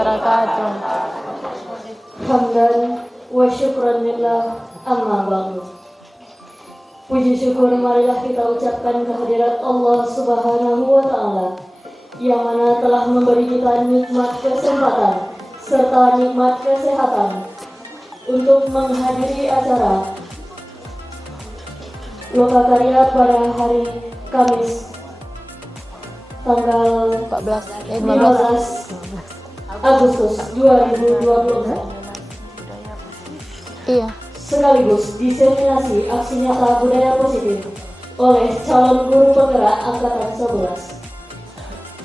wabarakatuh. Hamdan wa syukran lillah amma ba'du. Puji syukur marilah kita ucapkan kehadirat Allah Subhanahu wa Ta'ala yang mana telah memberi kita nikmat kesempatan serta nikmat kesehatan untuk menghadiri acara Lokakarya pada hari Kamis tanggal 15 Agustus 2024. Iya. Sekaligus diseminasi aksi nyata budaya positif oleh calon guru penggerak angkatan 11.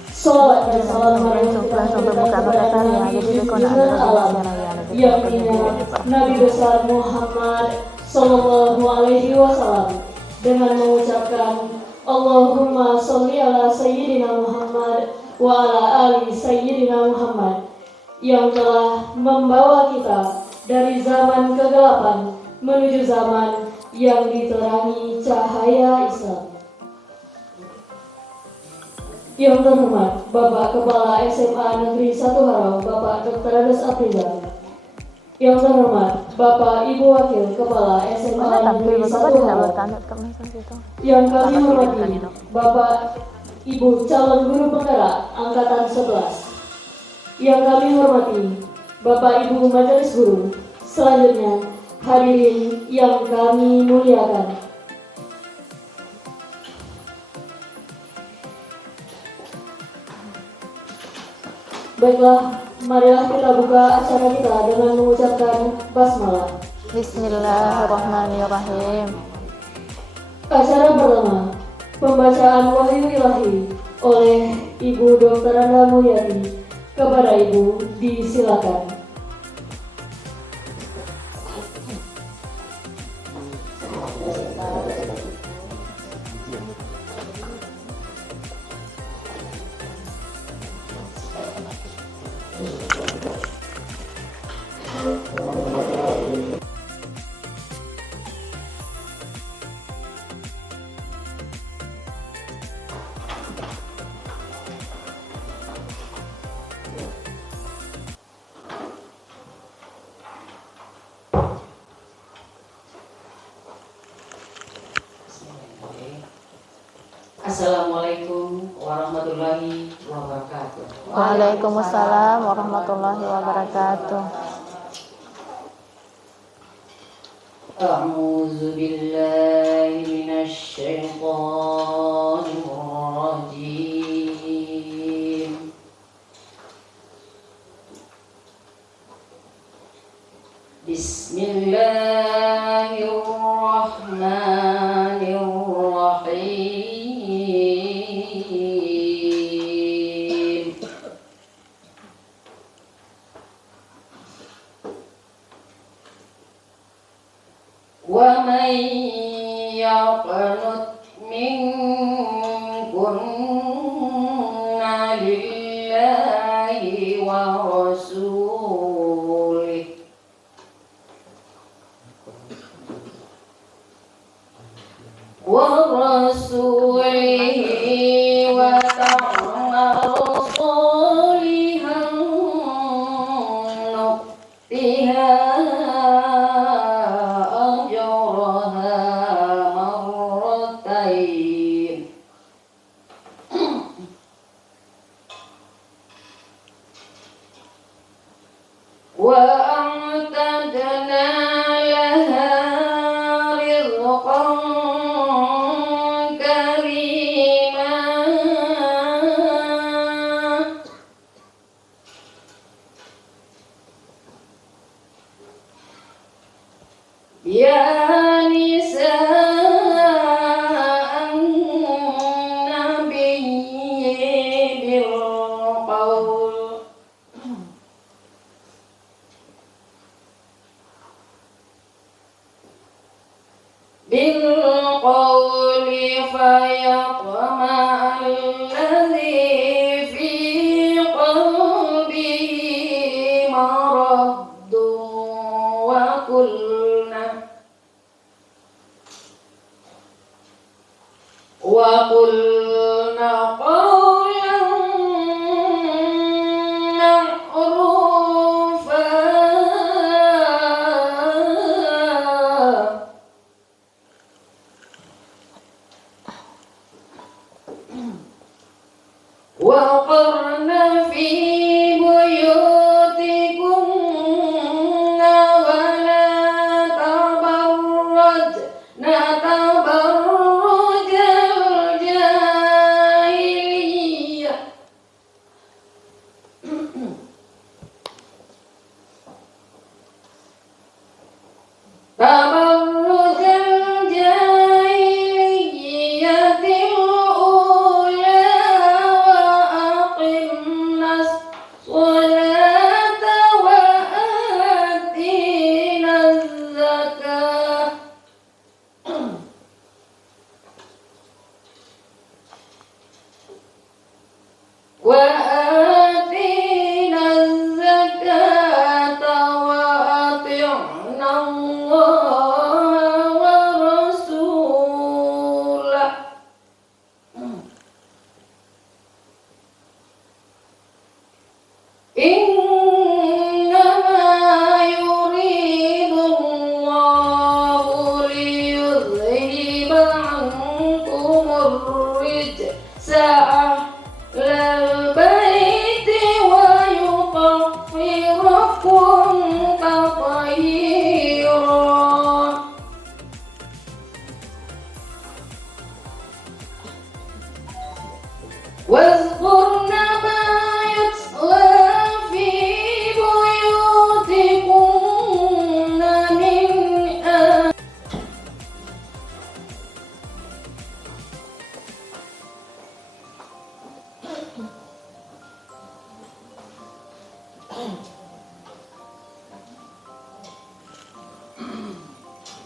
Sholawat dan salam marilah kita haturkan kepada Nabi junjungan alam yang mulia Nabi besar Muhammad Sallallahu Alaihi Wasallam dengan mengucapkan Allahumma sholli ala Sayyidina Muhammad wa ala ali Sayyidina Muhammad yang telah membawa kita dari zaman kegelapan menuju zaman yang diterangi cahaya Islam. Yang terhormat Bapak Kepala SMA Negeri 1 Harau, Bapak Dr. Andes Afriza. Yang terhormat Bapak Ibu Wakil Kepala SMA Negeri 1 Harau. Yang kami hormati Bapak Ibu calon guru penggerak angkatan 11. Yang kami hormati Bapak Ibu Majelis Guru. Selanjutnya hadirin yang kami muliakan. Baiklah, marilah kita buka acara kita dengan mengucapkan basmalah. Bismillahirrahmanirrahim. Acara pertama, pembacaan Wahyu Ilahi oleh Ibu Dr. Anda Mulyati. Kepada Ibu, disilakan. Assalamualaikum warahmatullahi wabarakatuh. Waalaikumsalam warahmatullahi wabarakatuh. A'udzu billahi minasy syaithanir rajim. Bismillahirrahmanirrahim. Wa man yaqnut minkunna lillahi wa rasulih wa ta'mal sholihan nu'tiha ajraha marratain wa a'tadna laha rizqan karima. Ya nisa'an nabiyyi bil qawli fayatma'a alladhi fi qalbihi maradun wa qulna qawlan ma'rufa.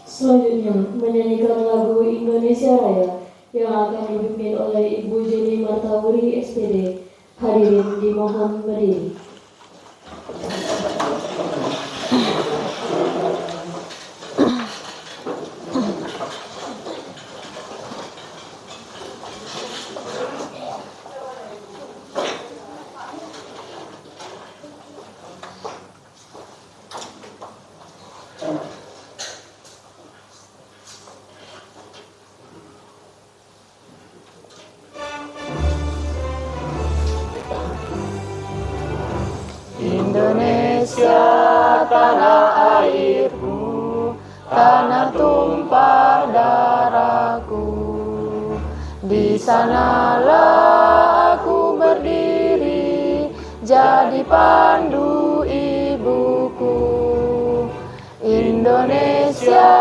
Selanjutnya menyanyikan lagu Indonesia Raya yang akan dipimpin oleh Ibu Jenny Martawuri SPD. Hadirin dimohon berdiri. Indonesia tanah airku, tanah tumpah darahku. Di sanalah aku berdiri, jadi pandu ibuku. Indonesia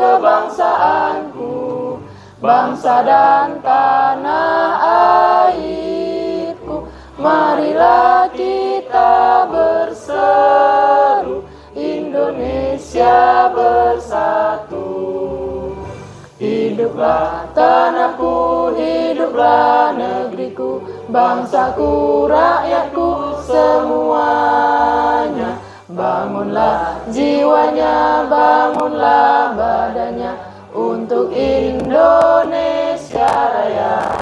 kebangsaanku, bangsa dan tanah airku. Marilah kita berseru, Indonesia bersatu. Hiduplah tanahku, hiduplah negeriku, bangsaku, rakyatku semuanya. Bangunlah jiwanya, bangunlah badannya untuk Indonesia Raya.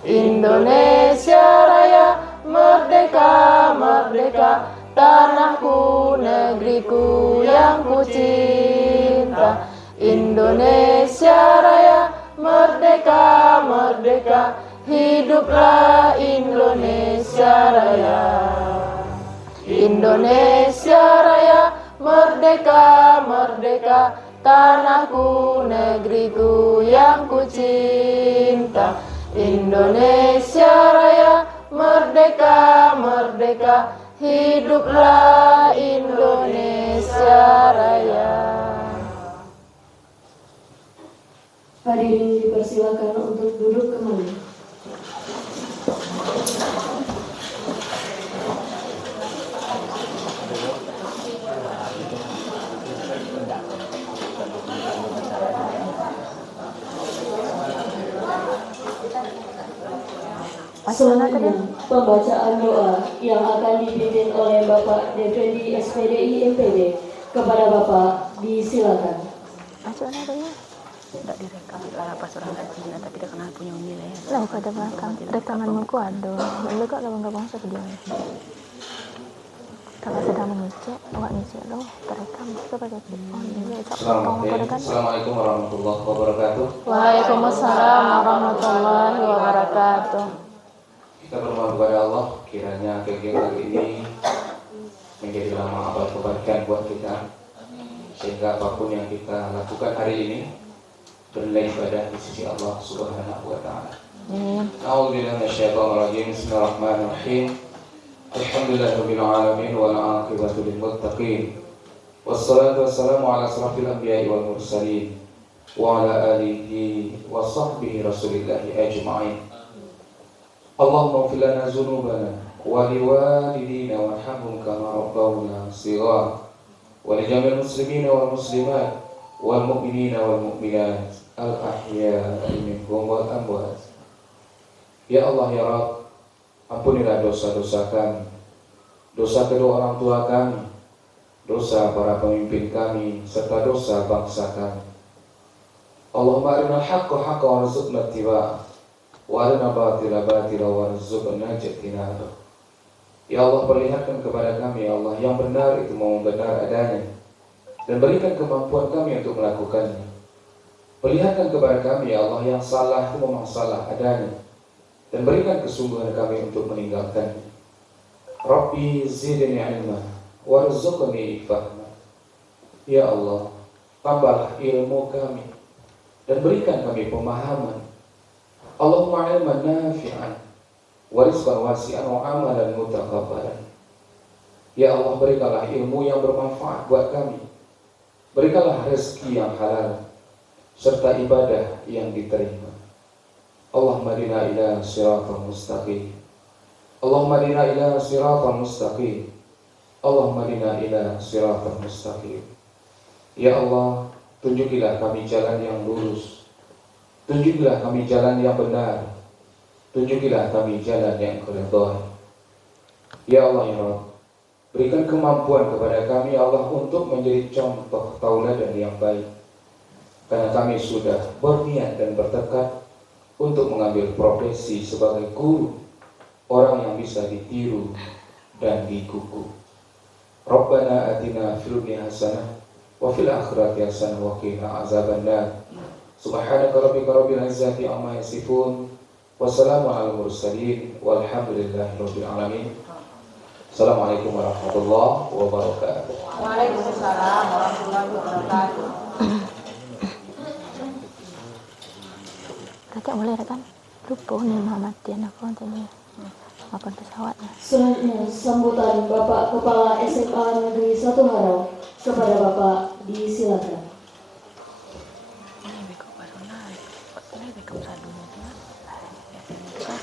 Indonesia Raya, merdeka, merdeka, tanahku, negeriku yang ku cinta. Indonesia Raya, merdeka, merdeka, hiduplah Indonesia Raya. Indonesia Raya, merdeka, merdeka, tanahku, negeriku yang ku cinta. Indonesia Raya, merdeka, merdeka, hiduplah Indonesia Raya. Hadirin dipersilakan untuk duduk kembali. Selanjutnya pembacaan doa yang akan dipimpin oleh Bapak Defendi SPDI MPD. Kepada Bapak disilakan. Acuan ada ya? Tidak direkam apa seorang kecil tapi dia kenal punya nilai. Lah pada belakang rekamanmu ku ada. Lalu kok gabung-gabung video. Kalau sedang mengecek, awak ngecek lo, terekam sebagai on ini. Assalamualaikum warahmatullahi wabarakatuh. Waalaikumsalam warahmatullahi wabarakatuh. Kita bermohon kepada Allah kiranya kegiatan ini menjadi lama abad kebaikan buat kita, sehingga apapun yang kita lakukan hari ini bernilai ibadah di sisi Allah Subhanahu wa taala. A'udzubillahi minasyaitonir rajim. Bismillahirrahmanirrahim. Alhamdulillahirabbil alamin wal 'aqibatu lil muttaqin. Wassalatu wassalamu ala asrafil anbiya'i wal mursalin wa ala alihi wa sahbihi rasulillahi ajma'in. Allahumma ighfir lana dzunubana wa liwalidina warhamhum kama rabbawna shighara wa li jami'il muslimina wal muslimat wal mu'minina wal mu'minat al ahya'i minhum wal amwat. Ya Allah ya Rabb, ampunilah dosa-dosa kami, dosa kedua orang tua kami, dosa para pemimpin kami, serta dosa bangsa kami. Allahumma arinal haqqa haqqan warzuqna ittiba'ah wa arina batila batila warzuqna ijtinabah. Ya Allah, perlihatkan kepada kami ya Allah yang benar itu mau benar adanya, dan berikan kemampuan kami untuk melakukannya. Perlihatkan kepada kami ya Allah yang salah itu memang salah adanya, dan berikan kesungguhan kami untuk meninggalkannya. Rabbi zidni ilma warzuqni fahma. Ya Allah, tambahlah ilmu kami dan berikan kami pemahaman. Allahumma ilman nafi'an wa rizqan wasi'an wa amalan mutaqabbalan. Ya Allah, berikanlah ilmu yang bermanfaat buat kami, berikanlah rezeki yang halal serta ibadah yang diterima. Allahumma dina ila siratal mustaqim Allahumma dina ila siratal mustaqim. Allahumma dina ila siratal mustaqim. Ya Allah, tunjukilah kami jalan yang lurus. Tunjukilah kami jalan yang benar. Tunjukilah kami jalan yang keridhaan. Ya Allah ya Rabb, berikan kemampuan kepada kami ya Allah untuk menjadi contoh tauladan yang baik. Karena kami sudah berniat dan bertekad untuk mengambil profesi sebagai guru, orang yang bisa ditiru dan dikuku. Rabbana atina fid dunya hasanah wa fil akhirati hasanah wa qina azabannar. Subhanaka rabbika rabbil izzati amma yasifun. Wassalamu ala mursalin walhamdulillahi rabbil alamin. Assalamualaikum warahmatullahi wabarakatuh. Waalaikumsalam warahmatullahi wabarakatuh. Kakak boleh kan? Lupa nih Muhammad Tian aku tadi. Makan pesawatnya. Selanjutnya sambutan Bapak Kepala SMA Negeri 1 Harau kepada Bapak disilakan.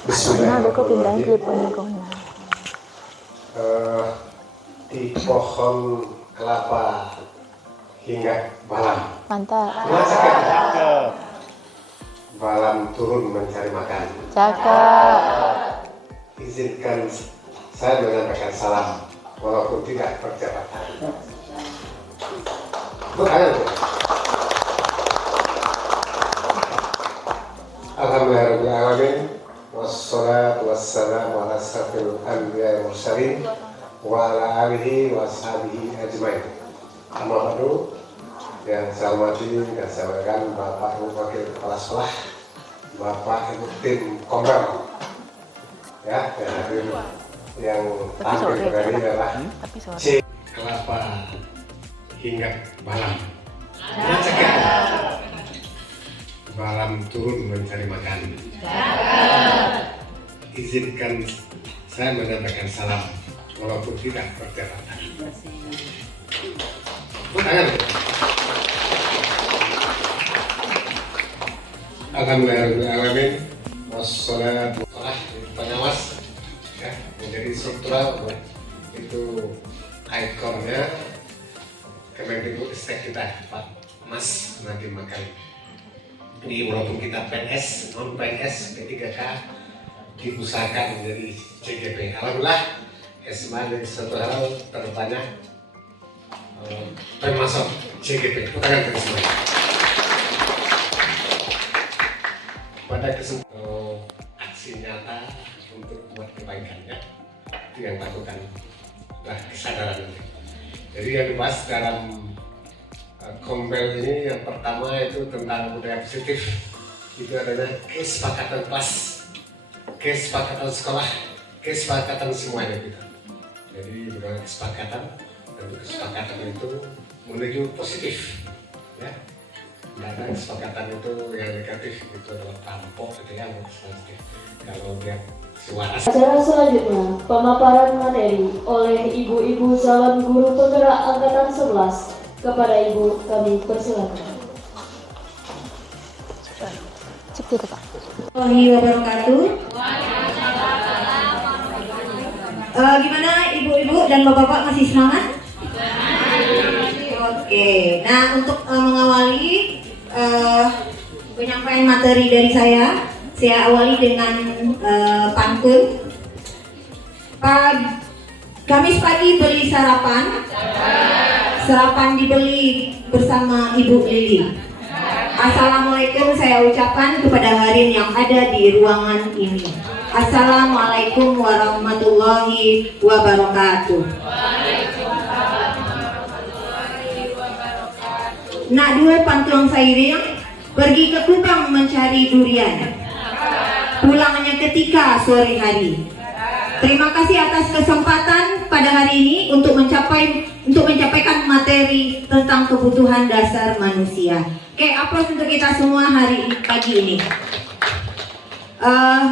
Nah, aku pindahin teleponnya kau nah. Di pohon kelapa hingga balam. Mantap. Balam turun mencari makan. Cakap. Izinkan saya menyampaikan salam walaupun tidak berjabatan. Bukan. Alhamdulillahirrahmanirrahim. Wassalatu wassalamu ala asyrafil anbiya'i wal mursalin wa ala alihi wa ashabihi ajmain. Amma ba'du. Yang saya hormati dan saya berikan Bapak Ibu Wakil Kepala Sekolah, Bapak Ibu Tim Komram, ya, dan hadir yang tampil tadi adalah C kelapa hingga balam. Balam turun mencari makan. Izinkan saya menyampaikan salam walaupun tidak berjabatan. Tangan. Alhamdulillahirrahmanirrahim. Wassalatu pengawas ya, menjadi struktural itu ikonnya Kemendikbudristek kita Pak Mas Nadiem Makarim. Ini walaupun kita PNS, non PNS, P3K diusahakan menjadi CGP. Alhamdulillah SMA dari satu hal terdepannya termasuk CGP. Tangan bagi semuanya. Pada kesempatan aksi nyata untuk buat kebaikannya itu yang lakukan kesadaran. Jadi yang dibahas dalam Kombel ini yang pertama itu tentang budaya positif. Itu adalah kesepakatan kelas, kesepakatan sekolah, kesepakatan semuanya gitu. Jadi dengan kesepakatan, tentu kesepakatan itu menuju positif, ya. Karena kesepakatan itu yang negatif itu adalah tampok gitu ya, positif. Kalau dia suara. Acara selanjutnya pemaparan materi oleh ibu-ibu calon guru penggerak angkatan 11. Kepada Ibu kami persilakan. Cek dulu Pak. Warahmatullahi wabarakatuh. Gimana ibu-ibu dan bapak-bapak masih semangat? Oke. Nah untuk mengawali penyampaian materi dari saya awali dengan pantun. Kamis pagi beli sarapan. Sarapan dibeli bersama Ibu Lili. Assalamualaikum saya ucapkan kepada hadirin yang ada di ruangan ini. Assalamualaikum warahmatullahi wabarakatuh. Nak dua pantuang sairing pergi ke Kupang mencari durian. Pulangnya ketika sore hari. Terima kasih atas kesempatan pada hari ini untuk menyampaikan materi tentang kebutuhan dasar manusia. Oke, aplaus untuk kita semua pagi ini.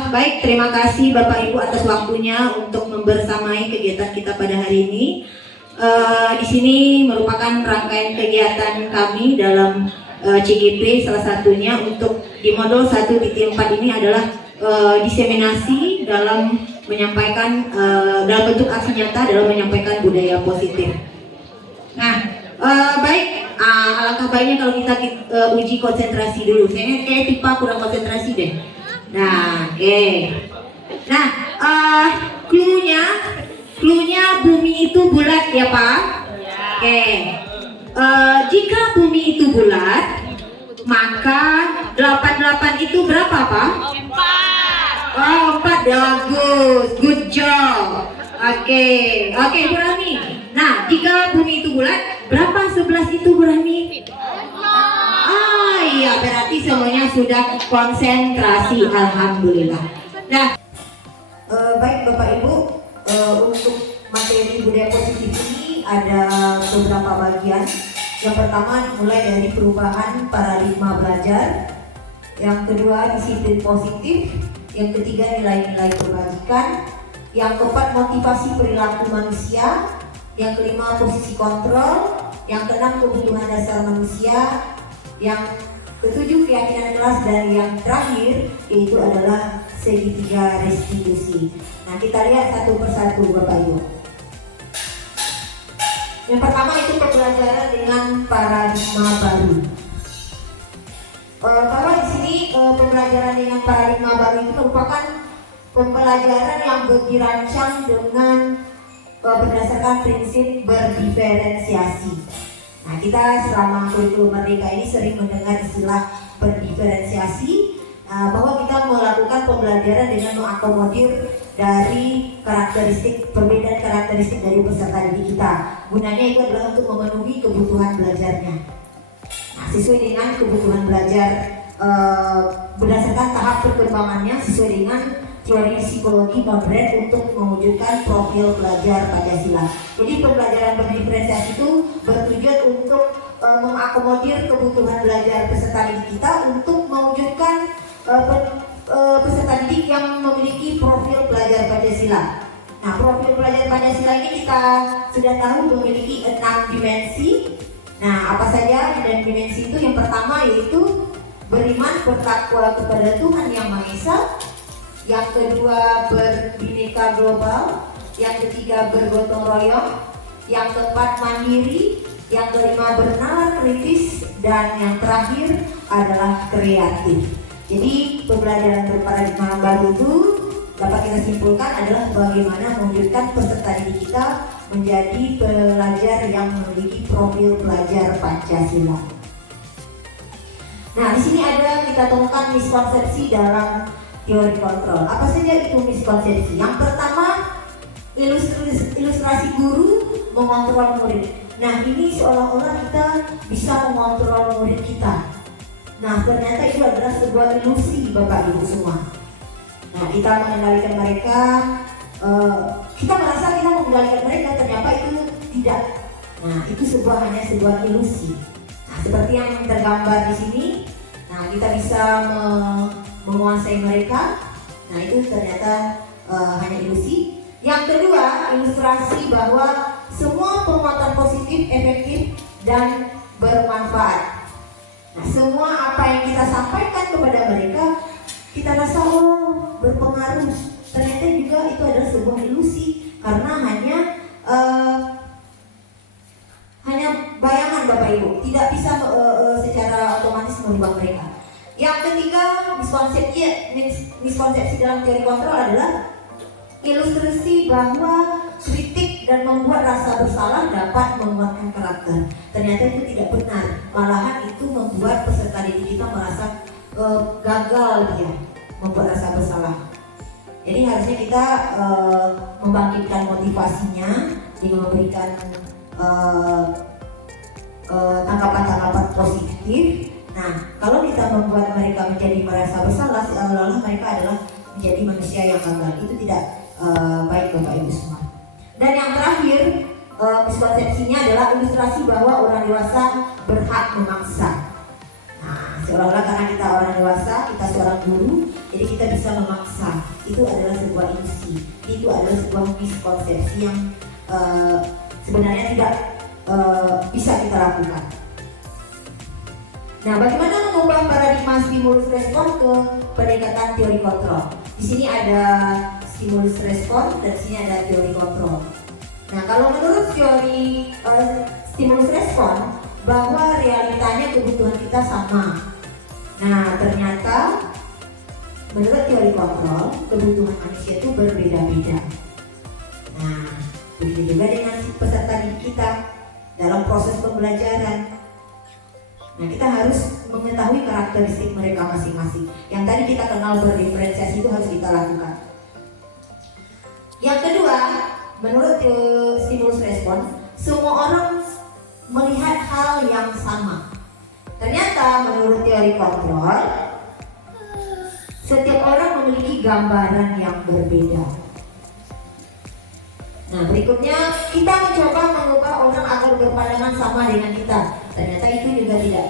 Baik, terima kasih Bapak Ibu atas waktunya untuk membersamai kegiatan kita pada hari ini. Di sini merupakan rangkaian kegiatan kami dalam CGP, salah satunya untuk di modul 1.4 ini adalah diseminasi dalam menyampaikan dalam bentuk aksi nyata dalam menyampaikan budaya positif. Nah, baik, alangkah baiknya kalau kita uji konsentrasi dulu. Saya kayak tipe kurang konsentrasi deh. Nah, oke. Nah, cluenya bumi itu bulat ya Pak? Oke. Jika bumi itu bulat, maka 88 itu berapa Pak? 4. Oh, 4, bagus, good job. Oke, Bu Rami. Nah, jika bumi itu bulat, berapa 11 itu Bu Rami? Ah iya, berarti semuanya sudah konsentrasi, alhamdulillah. Nah, baik Bapak Ibu, untuk materi budaya positif ini ada beberapa bagian. Yang pertama mulai dari perubahan paradigma belajar, yang kedua disiplin positif, yang ketiga nilai-nilai kebajikan, yang keempat motivasi perilaku manusia, yang kelima posisi kontrol, yang keenam kebutuhan dasar manusia, yang ketujuh keyakinan kelas, dan yang terakhir yaitu adalah segitiga restitusi. Nah, kita lihat satu persatu Bapak Ibu. Yang pertama itu pembelajaran dengan paradigma baru. Bahwa di sini pembelajaran dengan paradigma baru itu merupakan pembelajaran yang dirancang dengan berdasarkan prinsip berdiferensiasi. Nah, kita selama kurikulum Merdeka ini sering mendengar istilah berdiferensiasi, bahwa kita melakukan pembelajaran dengan mengakomodir dari perbedaan karakteristik dari peserta didik kita. Gunanya itu adalah untuk memenuhi kebutuhan belajarnya. Nah, sesuai dengan kebutuhan belajar berdasarkan tahap perkembangannya sesuai dengan teori psikologi moderat untuk mewujudkan profil pelajar Pancasila. Jadi pembelajaran berdiferensiasi itu bertujuan untuk mengakomodir kebutuhan belajar peserta didik kita untuk mewujudkan peserta didik yang memiliki profil pelajar Pancasila. Nah, profil pelajar Pancasila ini kita sudah tahu memiliki 6 dimensi. Nah, apa saja 6 dimensi itu? Yang pertama yaitu beriman bertakwa kepada Tuhan Yang Maha Esa. Yang kedua berbineka global. Yang ketiga bergotong royong. Yang keempat mandiri. Yang kelima bernalar kritis. Dan yang terakhir adalah kreatif. Jadi pembelajaran berparadigma baru itu dapat kita simpulkan adalah bagaimana mewujudkan peserta didik kita menjadi pelajar yang memiliki profil pelajar Pancasila. Nah, di sini ada kita temukan miskonsepsi dalam teori kontrol. Apa saja itu miskonsepsi? Yang pertama, ilustrasi guru mengontrol murid. Nah, ini seolah-olah kita bisa mengontrol murid kita. Nah, ternyata itu adalah sebuah ilusi Bapak Ibu semua. Nah, kita mengendalikan mereka, kita merasa kita mengendalikan mereka, ternyata itu tidak. Nah, itu hanya sebuah ilusi. Nah, seperti yang tergambar di sini. Nah, kita bisa menguasai mereka. Nah, itu ternyata hanya ilusi. Yang kedua, ilustrasi bahwa semua penguatan positif, efektif, dan bermanfaat. Nah, semua apa yang kita sampaikan kepada mereka, kita rasa berpengaruh. Ternyata juga itu adalah sebuah ilusi karena hanya bayangan Bapak Ibu, tidak bisa secara otomatis merubah mereka. Yang ketiga, miskonsepsi dalam teori kontrol adalah ilustrasi bahwa kritik dan membuat rasa bersalah dapat menguatkan karakter. Ternyata itu tidak benar. Malahan itu membuat peserta didik kita merasa gagal dia, membuat rasa bersalah. Jadi harusnya kita membangkitkan motivasinya dengan memberikan tanggapan-tanggapan positif. Nah, kalau kita membuat mereka menjadi merasa bersalah, seolah-olah mereka adalah menjadi manusia yang gagal. Itu tidak baik Bapak Ibu semua. Dan yang terakhir, miskonsepsinya adalah ilustrasi bahwa orang dewasa berhak memaksa. Nah, seolah-olah karena kita orang dewasa, kita seorang guru, jadi kita bisa memaksa. Itu adalah sebuah ilusi. Itu adalah sebuah miskonsepsi yang sebenarnya tidak bisa kita lakukan. Nah, bagaimana mengubah paradigma stimulus respon ke pendekatan teori kontrol? Di sini ada stimulus respon, dan sini ada teori kontrol. Nah, kalau menurut teori stimulus respon, bahwa realitanya kebutuhan kita sama. Nah, ternyata menurut teori kontrol, kebutuhan manusia itu berbeda-beda. Nah, begitu juga dengan peserta didik kita dalam proses pembelajaran. Nah, kita harus mengetahui karakteristik mereka masing-masing. Yang tadi kita kenal berdiferensiasi itu harus kita lakukan. Yang kedua, menurut stimulus respon, semua orang melihat hal yang sama. Ternyata menurut teori kontrol, setiap orang memiliki gambaran yang berbeda. Nah, berikutnya kita mencoba mengubah orang agar berpandangan sama dengan kita. Ternyata itu juga tidak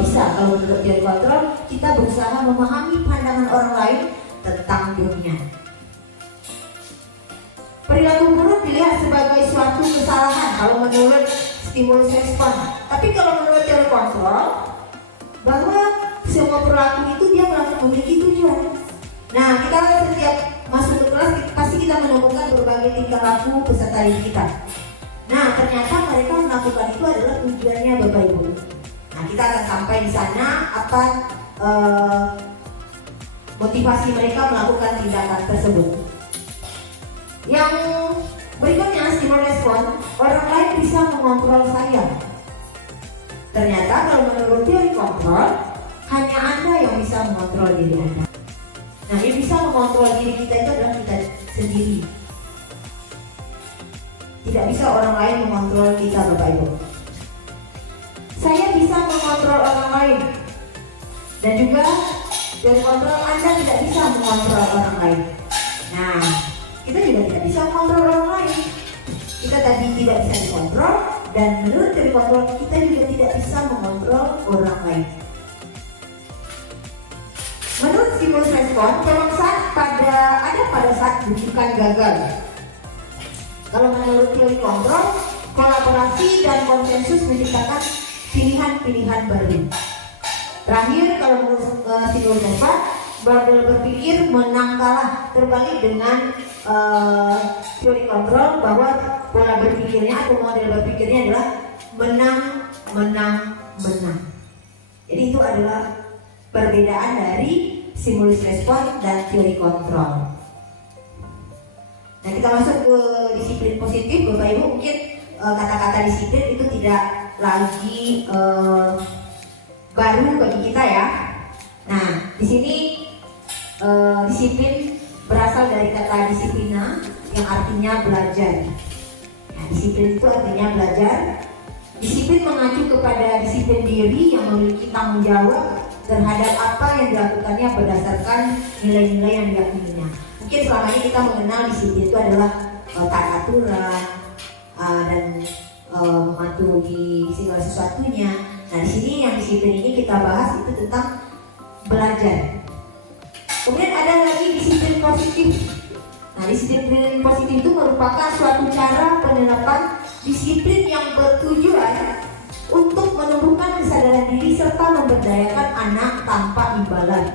bisa. Kalau menurut teori kontrol, kita berusaha memahami pandangan orang lain tentang dunia. Perilaku buruk dilihat sebagai suatu kesalahan kalau menurut stimulus respon. Tapi kalau menurut teori kontrol, bahwa semua perilaku itu dia memiliki tujuan. Nah, kita setiap masuk ke kelas pasti kita menemukan berbagai tingkah laku peserta didik kita. Nah, ternyata mereka melakukan itu adalah tujuannya Bapak Ibu. Nah, kita akan sampai di sana apa motivasi mereka melakukan tindakan tersebut. Yang berikutnya, stimulus respon, orang lain bisa mengontrol saya. Ternyata kalau menurut teori kontrol, hanya Anda yang bisa mengontrol diri Anda. Nah, yang bisa mengontrol diri kita itu adalah kita sendiri. Tidak bisa orang lain mengontrol kita, Bapak Ibu. Saya bisa mengontrol orang lain. Dan juga teori kontrol, Anda tidak bisa mengontrol orang lain. Nah, kita juga tidak bisa mengontrol orang lain. Kita tadi tidak bisa dikontrol, dan menurut teori kontrol kita juga tidak bisa mengontrol orang lain. Menurut stimulus respon, memang pada saat rujukan gagal. Kalau menurut teori kontrol, kolaborasi dan konsensus menciptakan pilihan-pilihan baru. Terakhir, kalau menurut stimulus respon, model berpikir menang kalah, terbalik dengan teori kontrol bahwa pola berpikirnya atau model berpikirnya adalah menang, menang, menang. Jadi itu adalah perbedaan dari stimulus respon dan teori kontrol. Nah, kita masuk ke disiplin positif, Bapak Ibu. Mungkin kata-kata disiplin itu tidak lagi baru bagi kita ya. Nah, di sini disiplin berasal dari kata disiplina yang artinya belajar. Nah, disiplin itu artinya belajar. Disiplin mengacu kepada disiplin diri yang memiliki tanggung jawab terhadap apa yang dilakukannya berdasarkan nilai-nilai yang diyakininya. Mungkin selama ini kita mengenal disiplin itu adalah taat aturan dan mematuhi segala sesuatunya. Nah, di sini yang disiplin ini kita bahas itu tentang belajar. Kemudian ada lagi disiplin positif. Nah, disiplin positif itu merupakan suatu cara penerapan disiplin yang bertujuan untuk menumbuhkan kesadaran diri serta memberdayakan anak tanpa imbalan,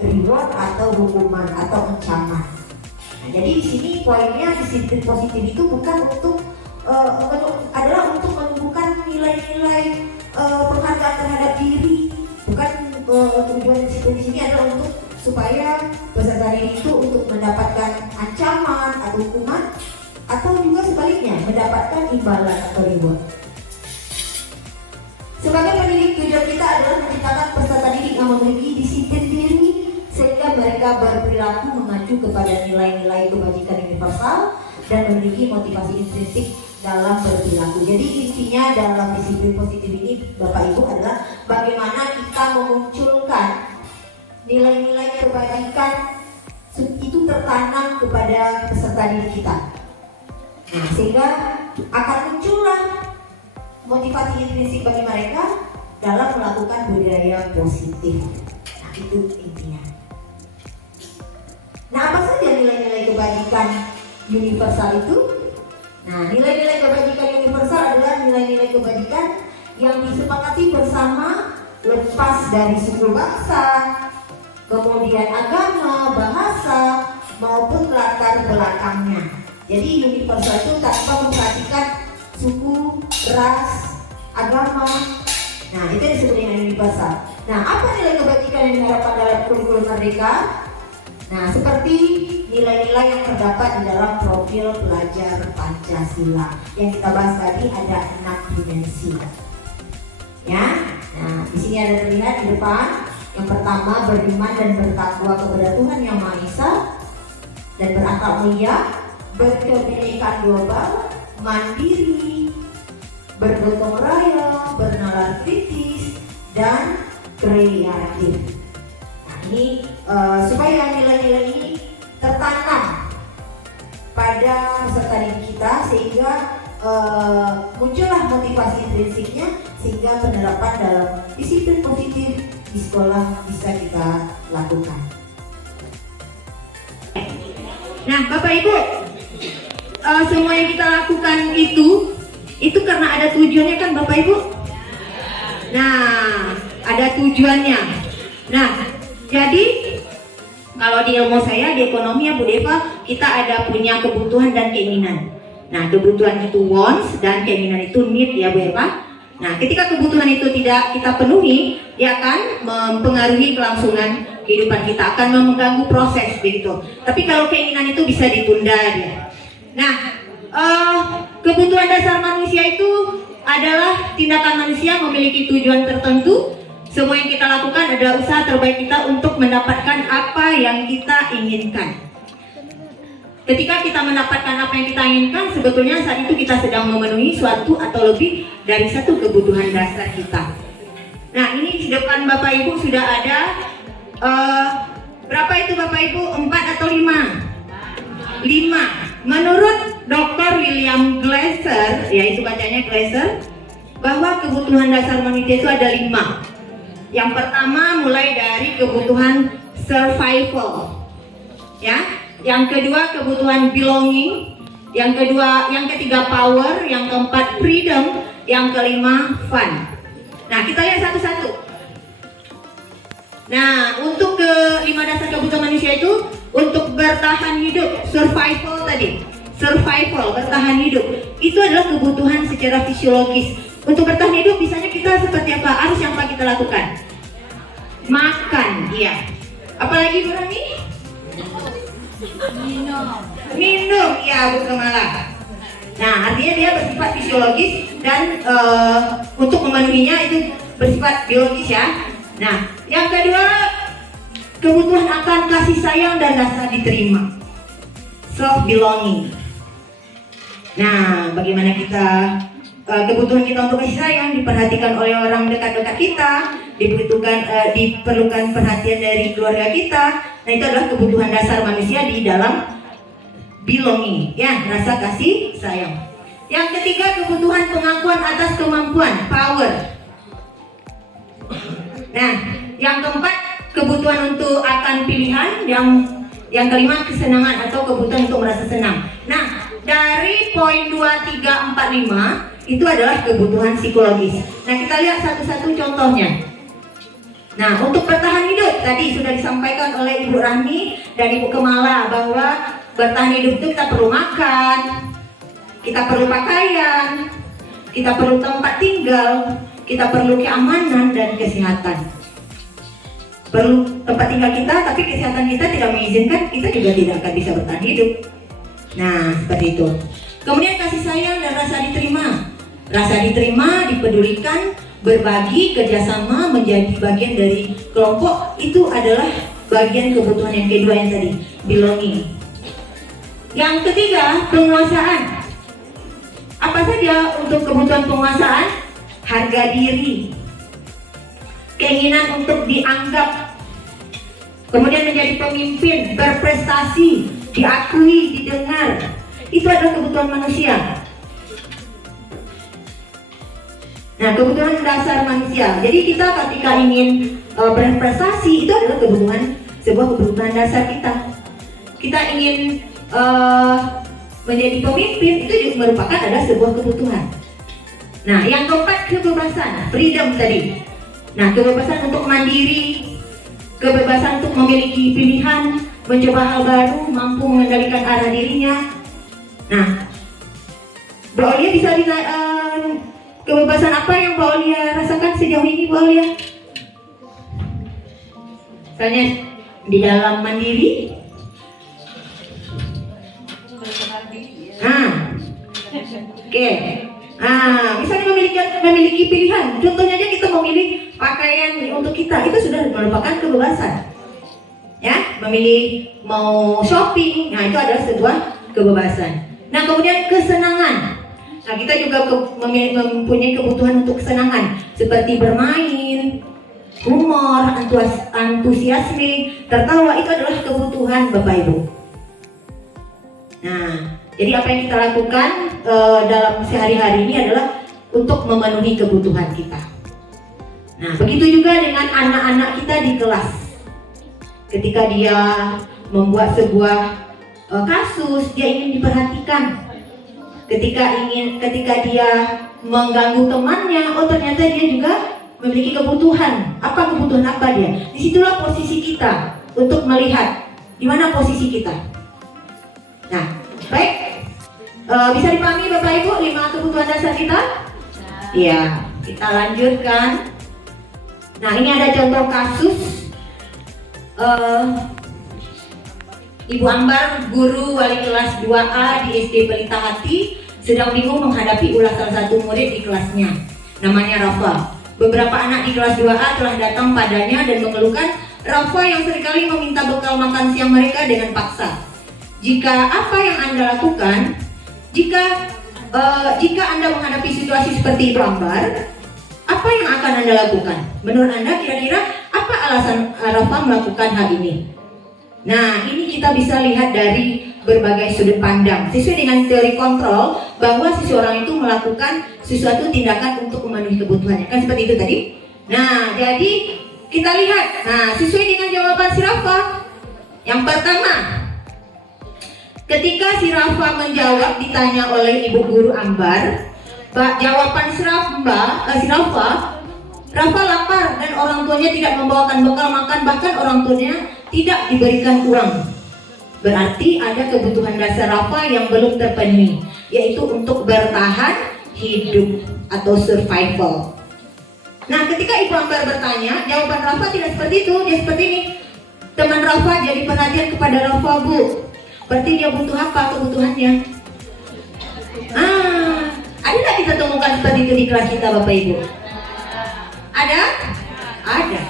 reward atau hukuman atau ancaman. Nah, jadi di sini poinnya disiplin positif itu bukan untuk adalah untuk menumbuhkan nilai-nilai penghargaan terhadap diri. Bukan tujuan disiplin di sini adalah untuk supaya peserta didik itu untuk mendapatkan ancaman atau hukuman, atau juga sebaliknya mendapatkan imbalan atau reward. Sebagai pendidik, tujuan kita adalah menciptakan peserta didik yang memiliki disiplin diri sehingga mereka berperilaku mengacu kepada nilai-nilai kebajikan universal dan memiliki motivasi intrinsik dalam berperilaku. Jadi intinya dalam disiplin positif ini, Bapak Ibu, adalah bagaimana kita memunculkan nilai-nilai kebaikan itu tertanam kepada peserta didik kita. Nah, sehingga akan muncullah motivasi intrinsik bagi mereka dalam melakukan budaya positif. Nah, itu intinya. Nah, apa saja nilai-nilai kebajikan universal itu? Nah, nilai-nilai kebajikan universal adalah nilai-nilai kebajikan yang disepakati bersama lepas dari suku bangsa, kemudian agama, bahasa, maupun latar belakangnya. Jadi universal itu tanpa memperhatikan suku, ras, agama. Nah, itu disebut dengan universal. Nah, apa nilai kebajikan yang diharapkan dalam kurikulum Merdeka? Nah, seperti nilai-nilai yang terdapat di dalam profil pelajar Pancasila yang kita bahas tadi, ada 6 dimensi. Ya, nah di sini ada terlihat di depan. Yang pertama, beriman dan bertakwa kepada Tuhan Yang Maha Esa dan berakhlak mulia, berkebinekaan global, mandiri, bergotong royong, bernalar kritis, dan kreatif. Nah, ini supaya nilai-nilai ini tertanam pada peserta didik kita sehingga muncullah motivasi intrinsiknya sehingga penerapan dalam disiplin positif di sekolah bisa kita lakukan. Nah, Bapak Ibu, semua yang kita lakukan itu karena ada tujuannya kan Bapak Ibu? Nah, ada tujuannya. Nah, jadi kalau di ilmu saya, di ekonomi ya Bu Deva, kita ada punya kebutuhan dan keinginan. Nah, kebutuhan itu wants dan keinginan itu need ya Bu Eva. Nah, ketika kebutuhan itu tidak kita penuhi, dia akan mempengaruhi kelangsungan kehidupan kita, akan mengganggu proses begitu. Tapi kalau keinginan itu bisa ditunda dia. Nah, kebutuhan dasar manusia itu adalah tindakan manusia memiliki tujuan tertentu. Semua yang kita lakukan adalah usaha terbaik kita untuk mendapatkan apa yang kita inginkan. Ketika kita mendapatkan apa yang kita inginkan, sebetulnya saat itu kita sedang memenuhi suatu atau lebih dari satu kebutuhan dasar kita. Nah, ini di depan Bapak Ibu sudah ada berapa itu Bapak Ibu? 4 atau 5? 5. Menurut Dr. William Glasser, yaitu bacanya Glasser, bahwa kebutuhan dasar manusia itu ada 5. Yang pertama mulai dari kebutuhan survival, ya. Yang kedua kebutuhan belonging, yang ketiga power, yang keempat freedom, yang kelima fun. Nah, kita lihat satu-satu. Nah, untuk kelima dasar kebutuhan manusia itu untuk bertahan hidup, survival tadi. Survival, bertahan hidup. Itu adalah kebutuhan secara fisiologis. Untuk bertahan hidup misalnya kita seperti apa? Harus yang apa kita lakukan? Makan, iya. Apalagi Bu Rani? Minum, ya Bu Kemala. Nah, artinya dia bersifat fisiologis dan untuk memenuhinya itu bersifat biologis ya. Nah, yang kedua kebutuhan akan kasih sayang dan rasa diterima, self belonging. Nah, bagaimana kita kebutuhan kita untuk kasih sayang diperhatikan oleh orang dekat-dekat kita, diperlukan perhatian dari keluarga kita. Nah, itu adalah kebutuhan dasar manusia di dalam belonging, ya, rasa kasih sayang. Yang ketiga kebutuhan pengakuan atas kemampuan, power. Nah, yang keempat kebutuhan untuk akan pilihan, yang kelima kesenangan atau kebutuhan untuk merasa senang. Nah, dari poin 2, 3, 4, 5 itu adalah kebutuhan psikologis. Nah, kita lihat satu-satu contohnya. Nah, untuk bertahan hidup tadi sudah disampaikan oleh Ibu Rahmi dan Ibu Kemala bahwa bertahan hidup itu kita perlu makan, kita perlu pakaian, kita perlu tempat tinggal, kita perlu keamanan dan kesehatan. Perlu tempat tinggal kita, tapi kesehatan kita tidak mengizinkan, kita juga tidak akan bisa bertahan hidup. Nah, seperti itu. Kemudian kasih sayang dan rasa diterima. Rasa diterima, dipedulikan, berbagi, kerjasama, menjadi bagian dari kelompok, itu adalah bagian kebutuhan yang kedua yang tadi, belonging. Yang ketiga, penguasaan. Apa saja untuk kebutuhan penguasaan? Harga diri, keinginan untuk dianggap, kemudian menjadi pemimpin, berprestasi, diakui, didengar. Itu adalah kebutuhan manusia. Nah, kebutuhan dasar manusia. Jadi kita ketika ingin berprestasi, itu adalah sebuah kebutuhan dasar kita. Kita ingin menjadi pemimpin, itu juga merupakan adalah sebuah kebutuhan. Nah, yang keempat kebebasan, freedom tadi. Nah, kebebasan untuk mandiri, kebebasan untuk memiliki pilihan, mencoba hal baru, mampu mengendalikan arah dirinya. Nah, Mbak Olia bisa kebebasan apa yang Mbak Olia rasakan sejauh ini, Mbak Olia? Misalnya di dalam mandiri. Oke. Misalnya memiliki pilihan. Contohnya aja kita memilih pakaian untuk kita, itu sudah merupakan kebebasan. Ya, memilih mau shopping, nah itu adalah sebuah kebebasan. Nah, kemudian kesenangan. Nah, kita juga mempunyai kebutuhan untuk kesenangan seperti bermain, humor, antusiasme, tertawa, itu adalah kebutuhan Bapak Ibu. Nah, jadi apa yang kita lakukan dalam sehari-hari ini adalah untuk memenuhi kebutuhan kita. Nah, begitu juga dengan anak-anak kita di kelas. Ketika dia membuat sebuah kasus, dia ingin diperhatikan. Ketika dia mengganggu temannya, oh ternyata dia juga memiliki kebutuhan. Apa kebutuhan apa dia? Disitulah posisi kita untuk melihat di mana posisi kita. Nah, baik, bisa dipahami Bapak Ibu 5 kebutuhan dasar kita? Iya, kita lanjutkan. Nah, ini ada contoh kasus. Ibu Ambar, guru wali kelas 2A di SD Pelita Hati, sedang bingung menghadapi ulah salah satu murid di kelasnya, namanya Rafa. Beberapa anak di kelas 2A telah datang padanya dan mengeluhkan Rafa yang seringkali meminta bekal makan siang mereka dengan paksa. Jika apa yang Anda lakukan, jika Anda menghadapi situasi seperti Ibu Ambar, apa yang akan Anda lakukan? Menurut Anda kira-kira apa alasan Rafa melakukan hal ini? Nah, ini kita bisa lihat dari berbagai sudut pandang sesuai dengan teori kontrol, bahwa seseorang itu melakukan sesuatu tindakan untuk memenuhi kebutuhannya, kan seperti itu tadi. Nah, jadi kita lihat, nah sesuai dengan jawaban si Rafa. Yang pertama, ketika si Rafa menjawab ditanya oleh Ibu Guru Ambar, jawaban si Rafa lapar dan orang tuanya tidak membawakan bekal makan, bahkan orang tuanya tidak diberikan uang. Berarti ada kebutuhan dasar Rafa yang belum terpenuhi, yaitu untuk bertahan hidup atau survival. Nah, ketika Ibu Ambar bertanya, jawaban Rafa tidak seperti itu, dia seperti ini. Teman Rafa jadi perhatian kepada Rafa, Bu. Berarti dia butuh apa kebutuhannya? Ada nggak kita temukan seperti itu di kelas kita, Bapak Ibu? Ada? Ada.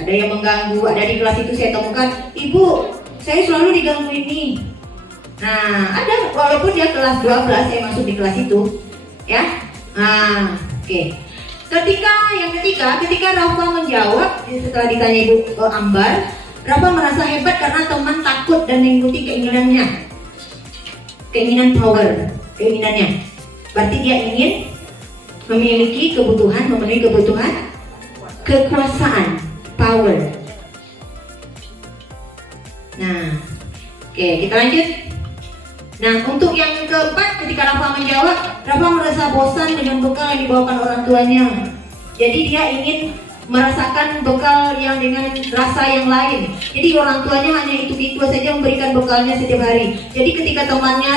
Ada yang mengganggu, ada di kelas itu saya temukan, Ibu, saya selalu diganggu ini. Nah, ada, walaupun dia kelas 12, saya masuk di kelas itu. Ya? Oke. Ketika Rafa menjawab, setelah ditanya Ibu Ambar, Rafa merasa hebat karena teman takut dan mengikuti keinginannya. Keinginan power, keinginannya. Berarti dia ingin memiliki kebutuhan, memenuhi kebutuhan kekuasaan, power. Nah, oke, kita lanjut. Nah, untuk yang keempat, ketika Rafa menjawab, Rafa merasa bosan dengan bekal yang dibawakan orang tuanya. Jadi dia ingin merasakan bekal yang dengan rasa yang lain. Jadi orang tuanya hanya itu saja memberikan bekalnya setiap hari. Jadi ketika temannya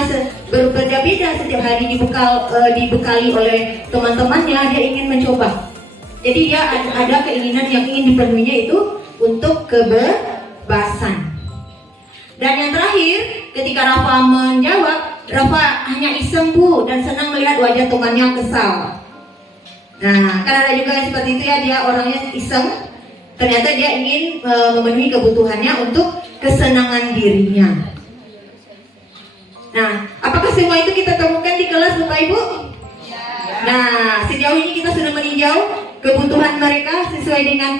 berbeda-beda setiap hari dibekali oleh teman-temannya, dia ingin mencoba. Jadi dia ada keinginan yang ingin dipenuhinya itu untuk kebebasan. Dan yang terakhir, ketika Rafa menjawab, Rafa hanya iseng, Bu, dan senang melihat wajah temannya kesal. Nah, kan ada juga yang seperti itu ya, dia orangnya iseng, ternyata dia ingin memenuhi kebutuhannya untuk kesenangan dirinya. Nah, apakah semua itu kita temukan di kelas, Bapak Ibu? Nah, sejauh ini kita sudah meninjau kebutuhan mereka sesuai dengan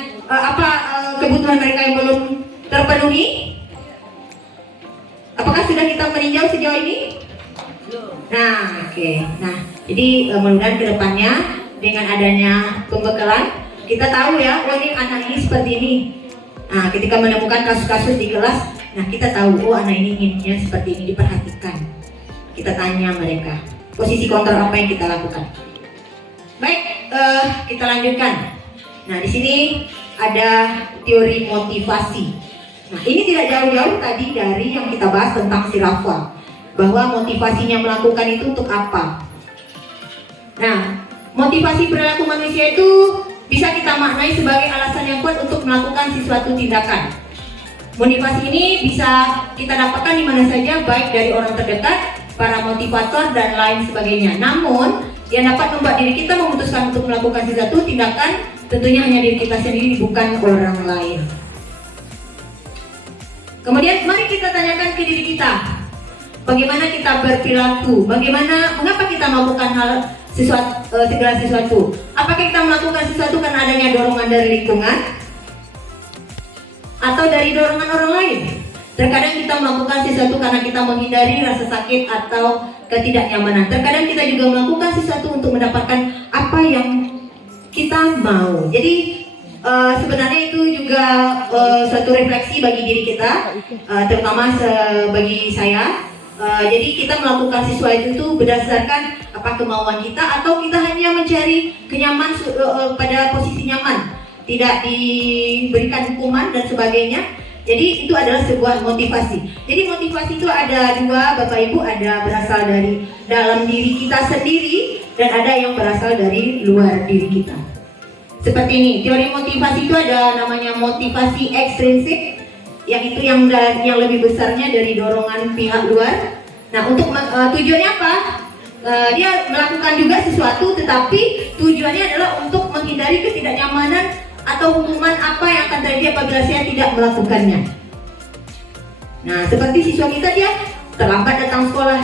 kebutuhan mereka yang belum terpenuhi. Apakah sudah kita meninjau sejauh ini? Nah, oke. Nah, jadi mudah-mudahan ke depannya dengan adanya pembekalan, kita tahu ya, oh ini anak ini seperti ini. Nah, ketika menemukan kasus-kasus di kelas, nah kita tahu, oh anak ini inginnya seperti ini, diperhatikan. Kita tanya mereka, posisi kontrol apa yang kita lakukan. Baik, kita lanjutkan. Nah, di sini ada teori motivasi. Nah, ini tidak jauh-jauh tadi dari yang kita bahas tentang si Rafa, bahwa motivasinya melakukan itu untuk apa. Nah, motivasi perilaku manusia itu bisa kita maknai sebagai alasan yang kuat untuk melakukan sesuatu tindakan. Motivasi ini bisa kita dapatkan di mana saja, baik dari orang terdekat, para motivator, dan lain sebagainya. Namun, yang dapat membuat diri kita memutuskan untuk melakukan sesuatu tindakan tentunya hanya diri kita sendiri, bukan orang lain. Kemudian, mari kita tanyakan ke diri kita, bagaimana kita berperilaku, mengapa kita melakukan segala sesuatu. Apakah kita melakukan sesuatu karena adanya dorongan dari lingkungan atau dari dorongan orang lain? Terkadang kita melakukan sesuatu karena kita menghindari rasa sakit atau ketidaknyamanan. Terkadang kita juga melakukan sesuatu untuk mendapatkan apa yang kita mau. Jadi sebenarnya itu juga suatu refleksi bagi diri kita, terutama bagi saya. Jadi kita melakukan sesuatu itu berdasarkan apa kemauan kita, atau kita hanya mencari kenyaman pada posisi nyaman, tidak diberikan hukuman dan sebagainya. Jadi itu adalah sebuah motivasi. Jadi motivasi itu ada dua, Bapak Ibu, ada berasal dari dalam diri kita sendiri dan ada yang berasal dari luar diri kita. Seperti ini, teori motivasi itu ada namanya motivasi ekstrinsik, yang itu yang lebih besarnya dari dorongan pihak luar. Nah, untuk tujuannya apa? Dia melakukan juga sesuatu, tetapi tujuannya adalah untuk menghindari ketidaknyamanan atau hukuman apa yang akan terjadi apabila saya tidak melakukannya. Nah, seperti siswa kita, dia terlambat datang sekolah.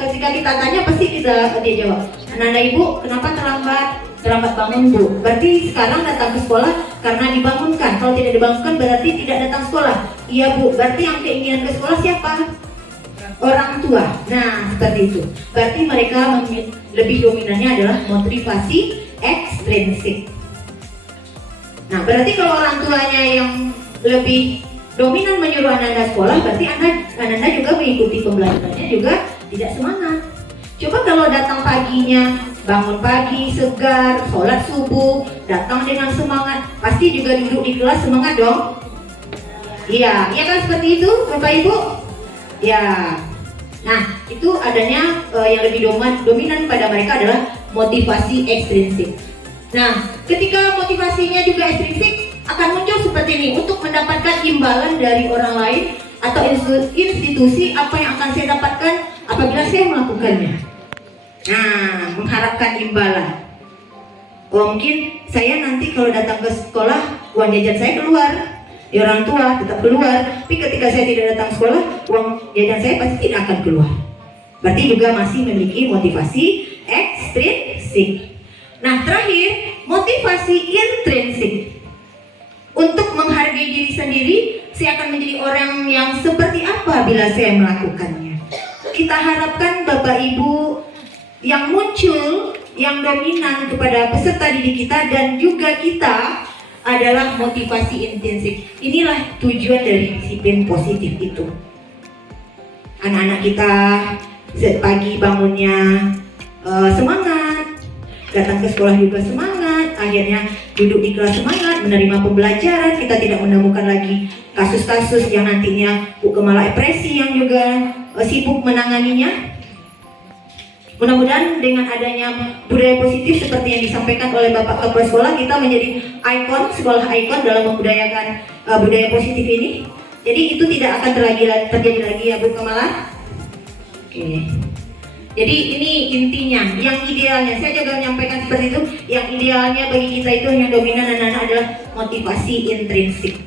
Ketika kita tanya, pasti dia jawab, "Nanda Ibu, kenapa terlambat bangun, Bu?" Berarti sekarang datang ke sekolah karena dibangunkan. Kalau tidak dibangunkan berarti tidak datang sekolah. Iya, Bu, berarti yang keinginan ke sekolah siapa? Orang tua. Nah, seperti itu. Berarti mereka lebih dominannya adalah motivasi ekstrinsik. Nah, berarti kalau orang tuanya yang lebih dominan menyuruh Ananda sekolah, berarti Ananda juga mengikuti pembelajarannya juga tidak semangat. Coba kalau datang paginya, bangun pagi, segar, sholat subuh, datang dengan semangat, pasti juga duduk di kelas semangat dong. Iya, iya kan, seperti itu Bapak Ibu? Ya. Nah, itu adanya yang lebih dominan pada mereka adalah motivasi ekstrinsik. Nah, ketika motivasinya juga ekstrinsik, akan muncul seperti ini, untuk mendapatkan imbalan dari orang lain atau institusi, apa yang akan saya dapatkan apabila saya melakukannya. Nah, mengharapkan imbalan. Oh, mungkin saya nanti kalau datang ke sekolah, uang jajan saya keluar, ya orang tua tetap keluar. Tapi ketika saya tidak datang sekolah, uang jajan saya pasti tidak akan keluar. Berarti juga masih memiliki motivasi ekstrinsik. Nah, terakhir, motivasi intrinsik. Untuk menghargai diri sendiri, saya akan menjadi orang yang seperti apa bila saya melakukannya. Kita harapkan Bapak Ibu yang muncul, yang dominan kepada peserta didik kita dan juga kita adalah motivasi intrinsik. Inilah tujuan dari disiplin positif itu. Anak-anak kita pagi bangunnya semangat, datang ke sekolah juga semangat, akhirnya duduk di kelas semangat, menerima pembelajaran. Kita tidak menemukan lagi kasus-kasus yang nantinya malah depresi yang juga sibuk menanganinya. Mudah-mudahan dengan adanya budaya positif seperti yang disampaikan oleh Bapak Kepala Sekolah, kita menjadi ikon, sekolah ikon dalam membudayakan budaya positif ini. Jadi itu tidak akan terjadi lagi ya Bu Kamala. Oke. Jadi ini intinya, yang idealnya, saya juga menyampaikan seperti itu, yang idealnya bagi kita itu yang dominan anak-anak adalah motivasi intrinsik.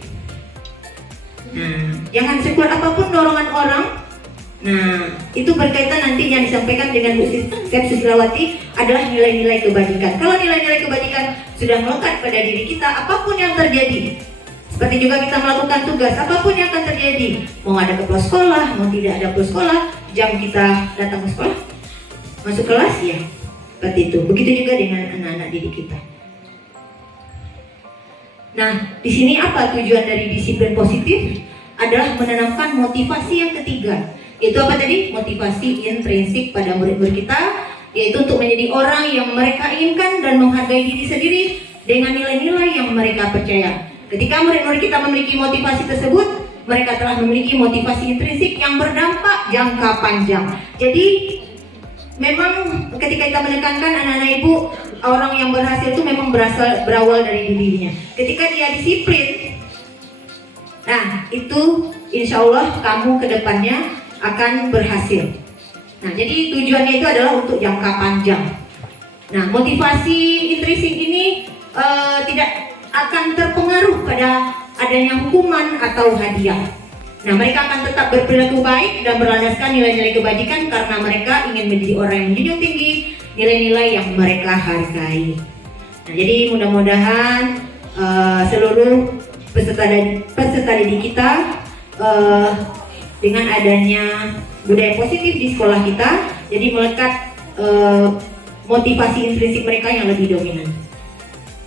Nah, jangan sekuat apapun dorongan orang. Nah, itu berkaitan nanti yang disampaikan dengan Bu Sep Susilawati adalah nilai-nilai kebajikan. Kalau nilai-nilai kebajikan sudah melekat pada diri kita, apapun yang terjadi, seperti juga kita melakukan tugas, apapun yang akan terjadi, mau ada kelas sekolah, mau tidak ada kelas sekolah, jam kita datang ke sekolah, masuk kelas ya, seperti itu. Begitu juga dengan anak-anak didik kita. Nah, di sini apa tujuan dari disiplin positif? Adalah menanamkan motivasi yang ketiga. Itu apa tadi? Motivasi intrinsik pada murid-murid kita, yaitu untuk menjadi orang yang mereka inginkan dan menghargai diri sendiri dengan nilai-nilai yang mereka percaya. Ketika murid-murid kita memiliki motivasi tersebut, mereka telah memiliki motivasi intrinsik yang berdampak jangka panjang. Jadi memang ketika kita menekankan anak-anak ibu, orang yang berhasil itu memang berawal dari dirinya. Ketika dia disiplin, nah itu insya Allah kamu kedepannya akan berhasil. Nah jadi tujuannya itu adalah untuk jangka panjang. Nah motivasi intrinsik ini tidak akan terpengaruh pada adanya hukuman atau hadiah. Nah, mereka akan tetap berperilaku baik dan berlandaskan nilai-nilai kebajikan karena mereka ingin menjadi orang yang menjunjung tinggi nilai-nilai yang mereka hargai. Nah, jadi mudah-mudahan seluruh peserta didik kita dengan adanya budaya positif di sekolah kita, jadi melekat motivasi intrinsik mereka yang lebih dominan.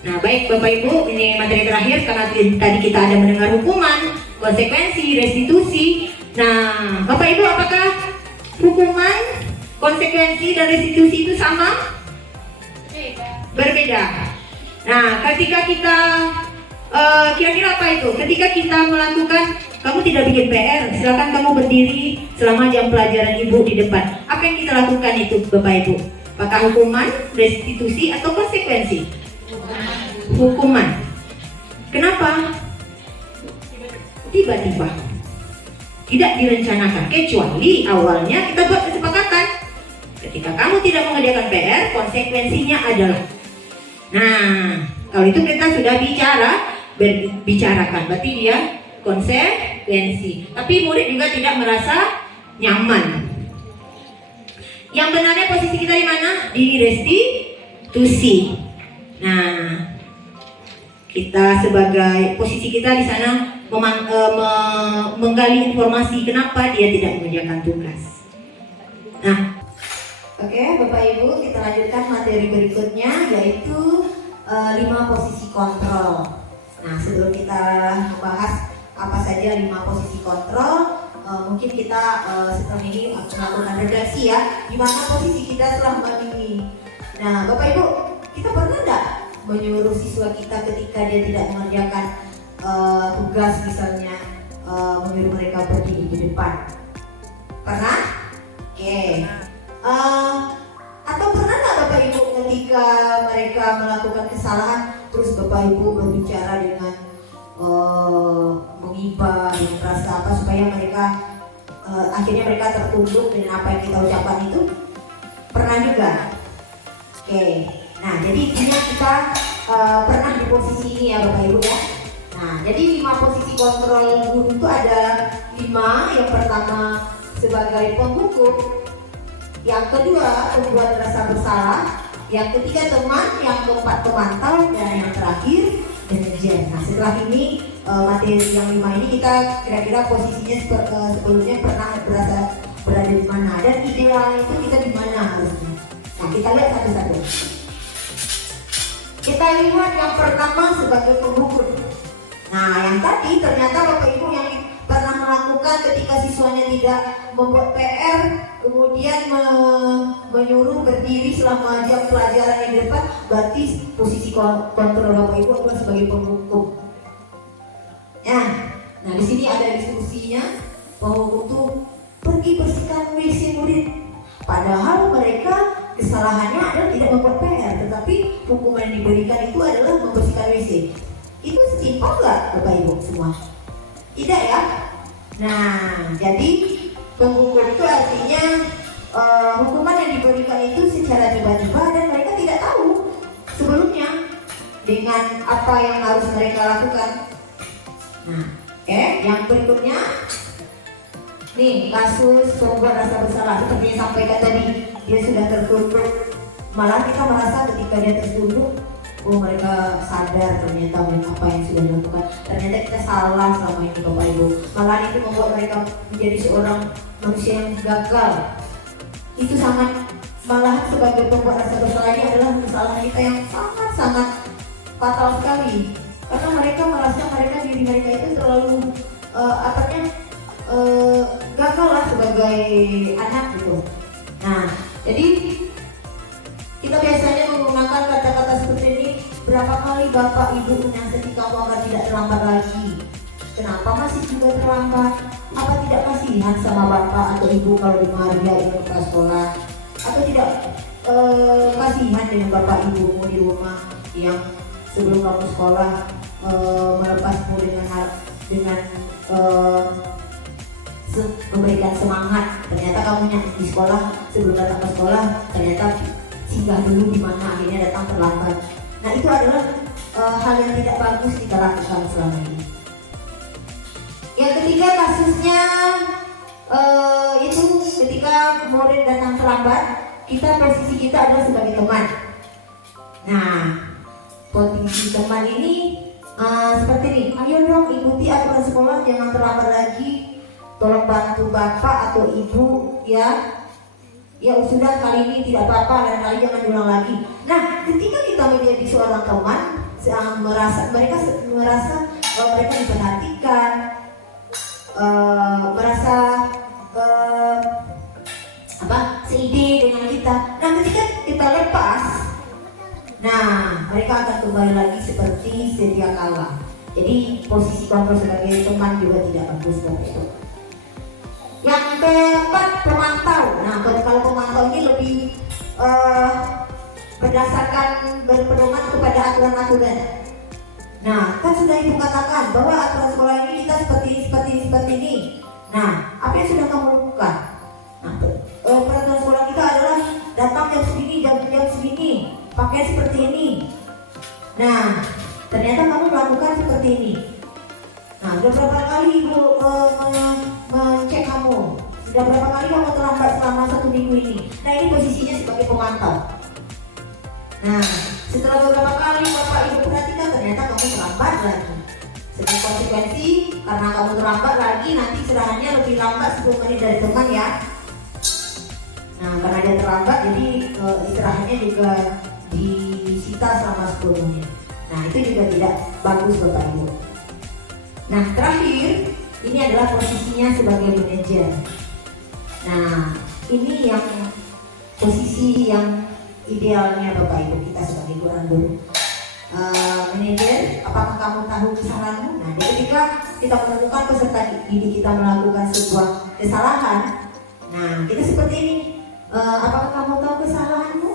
Nah baik Bapak Ibu, ini materi terakhir karena tadi kita ada mendengar hukuman, konsekuensi, restitusi. Nah Bapak Ibu, apakah hukuman, konsekuensi, dan restitusi itu sama? Berbeda. Nah ketika kita, kira-kira apa itu? Ketika kita melakukan, kamu tidak bikin PR, silakan kamu berdiri selama jam pelajaran Ibu di depan. Apa yang kita lakukan itu Bapak Ibu? Apakah hukuman, restitusi, atau konsekuensi? Hukuman. Kenapa? Tiba-tiba, tidak direncanakan, kecuali awalnya kita buat kesepakatan. Ketika kamu tidak mengerjakan PR, konsekuensinya adalah. Nah, kalau itu kita sudah bicarakan, berarti dia konsekuensi. Tapi murid juga tidak merasa nyaman. Yang benarnya posisi kita di mana? Di restitusi. Nah, kita sebagai posisi kita di sana menggali informasi kenapa dia tidak mengerjakan tugas. Nah, oke, Bapak Ibu, kita lanjutkan materi berikutnya yaitu 5 posisi kontrol. Nah, sebelum kita membahas apa saja 5 posisi kontrol, mungkin kita setelah ini melakukan refleksi ya, di mana posisi kita selama ini. Nah, Bapak Ibu, kita pernah enggak menyuruh siswa kita ketika dia tidak mengerjakan tugas, misalnya menyuruh mereka berdiri di depan? Pernah? Oke. Atau pernah nggak Bapak Ibu ketika mereka melakukan kesalahan terus Bapak Ibu berbicara dengan menghibah, dengan rasa apa supaya mereka akhirnya mereka tertunduk dengan apa yang kita ucapkan itu? Pernah juga? Oke. Nah, jadi intinya kita pernah di posisi ini ya Bapak Ibu ya. Nah, jadi 5 posisi kontrol guru itu ada 5. Yang pertama sebagai penghukum, yang kedua pembuat rasa bersalah, yang ketiga teman, yang keempat pemantau, dan yang terakhir manajer. Nah, setelah ini materi yang 5 ini kita kira-kira posisinya sebelumnya pernah berada di mana dan idealnya itu kita di mana harusnya. Nah, kita lihat satu-satu. Kita lihat yang pertama sebagai penghukum. Nah, yang tadi ternyata Bapak Ibu yang pernah melakukan ketika siswanya tidak membuat PR, kemudian menyuruh berdiri selama jam pelajaran yang di depan, berarti posisi kontrol Bapak Ibu adalah sebagai penghukum. Ya, nah di sini ada diskusinya. Penghukum tuh pergi bersihkan WC murid. Padahal mereka kesalahannya adalah tidak membuat PR, tetapi hukuman yang diberikan itu adalah membersihkan WC. Itu setimpal nggak Bapak Ibu semua? Tidak ya? Nah, jadi penghukum itu artinya hukuman yang diberikan itu secara tiba-tiba dan mereka tidak tahu sebelumnya dengan apa yang harus mereka lakukan. Nah, yang berikutnya nih, kasus pembuat rasa bersalah seperti yang sampaikan tadi, dia sudah tertunduk. Malah kita merasa ketika dia tertunduk, oh mereka sadar ternyata apa yang sudah dilakukan. Ternyata kita salah selama ini Bapak Ibu. Malah itu membuat mereka menjadi seorang manusia yang gagal. Itu sangat, malah sebagai pembuat rasa bersalah ini adalah kesalahan kita yang sangat-sangat fatal sekali. Karena mereka merasa diri mereka itu terlalu gagal lah sebagai anak gitu. Nah, jadi kita biasanya menggunakan kata-kata seperti ini. Berapa kali Bapak Ibu menasihati kamu agar tidak terlambat lagi? Kenapa masih juga terlambat? Apa tidak kasihan sama bapak atau ibu kalau di hari dia ingin ke sekolah? Atau tidak kasihan dengan bapak ibumu di rumah yang sebelum kamu sekolah melepasmu dengan memberikan semangat. Ternyata kamu di sekolah, sebelum datang ke sekolah ternyata singgah dulu di mana, akhirnya datang terlambat. Nah, itu adalah hal yang tidak bagus kita lakukan selama ini. Yang ketiga kasusnya itu ketika murid datang terlambat, posisi kita adalah sebagai teman. Nah, posisi teman ini seperti ini, ayo dong ikuti aturan sekolah, jangan terlambat lagi, tolong bantu bapak atau ibu ya. Ya sudah, kali ini tidak apa-apa, dan kali jangan ulang lagi. Nah, ketika kita menjadi seorang teman, mereka merasa mereka diperhatikan, merasa seide dengan kita. Nah, ketika kita lepas, nah mereka akan kembali lagi seperti sedia kala. Jadi posisi kontrol sebagai teman juga tidak bagus seperti itu. Yang keempat, pemantau. Nah, kalau pemantau ini lebih berdasarkan berpedoman kepada aturan-aturan. Nah, kan sudah ibu katakan bahwa aturan sekolah ini kita seperti ini. Nah, apa yang sudah kamu lakukan? Nah, peraturan sekolah kita adalah datang jam segini, jam segini, pakai seperti ini. Nah, ternyata kamu melakukan seperti ini. Nah, sudah berapa kali ibu mengecek kamu? Sudah berapa kali kamu terlambat selama 1 minggu ini? Nah, ini posisinya sebagai pemantau. Nah, setelah beberapa kali bapak ibu perhatikan, ternyata kamu terlambat lagi. Sebagai konsekuensi, karena kamu terlambat lagi, nanti istirahatnya lebih lambat 10 menit dari teman ya. Nah, karena dia terlambat, jadi istirahatnya juga disita selama 10 menit. Nah, itu juga tidak bagus bapak ibu. Nah, terakhir, ini adalah posisinya sebagai manajer. Nah, ini yang posisi yang idealnya bapak ibu kita sebagai guru. Manajer, apakah kamu tahu kesalahanmu? Nah, jadi ketika kita menemukan peserta didik kita melakukan sebuah kesalahan, nah kita seperti ini. Apakah kamu tahu kesalahanmu?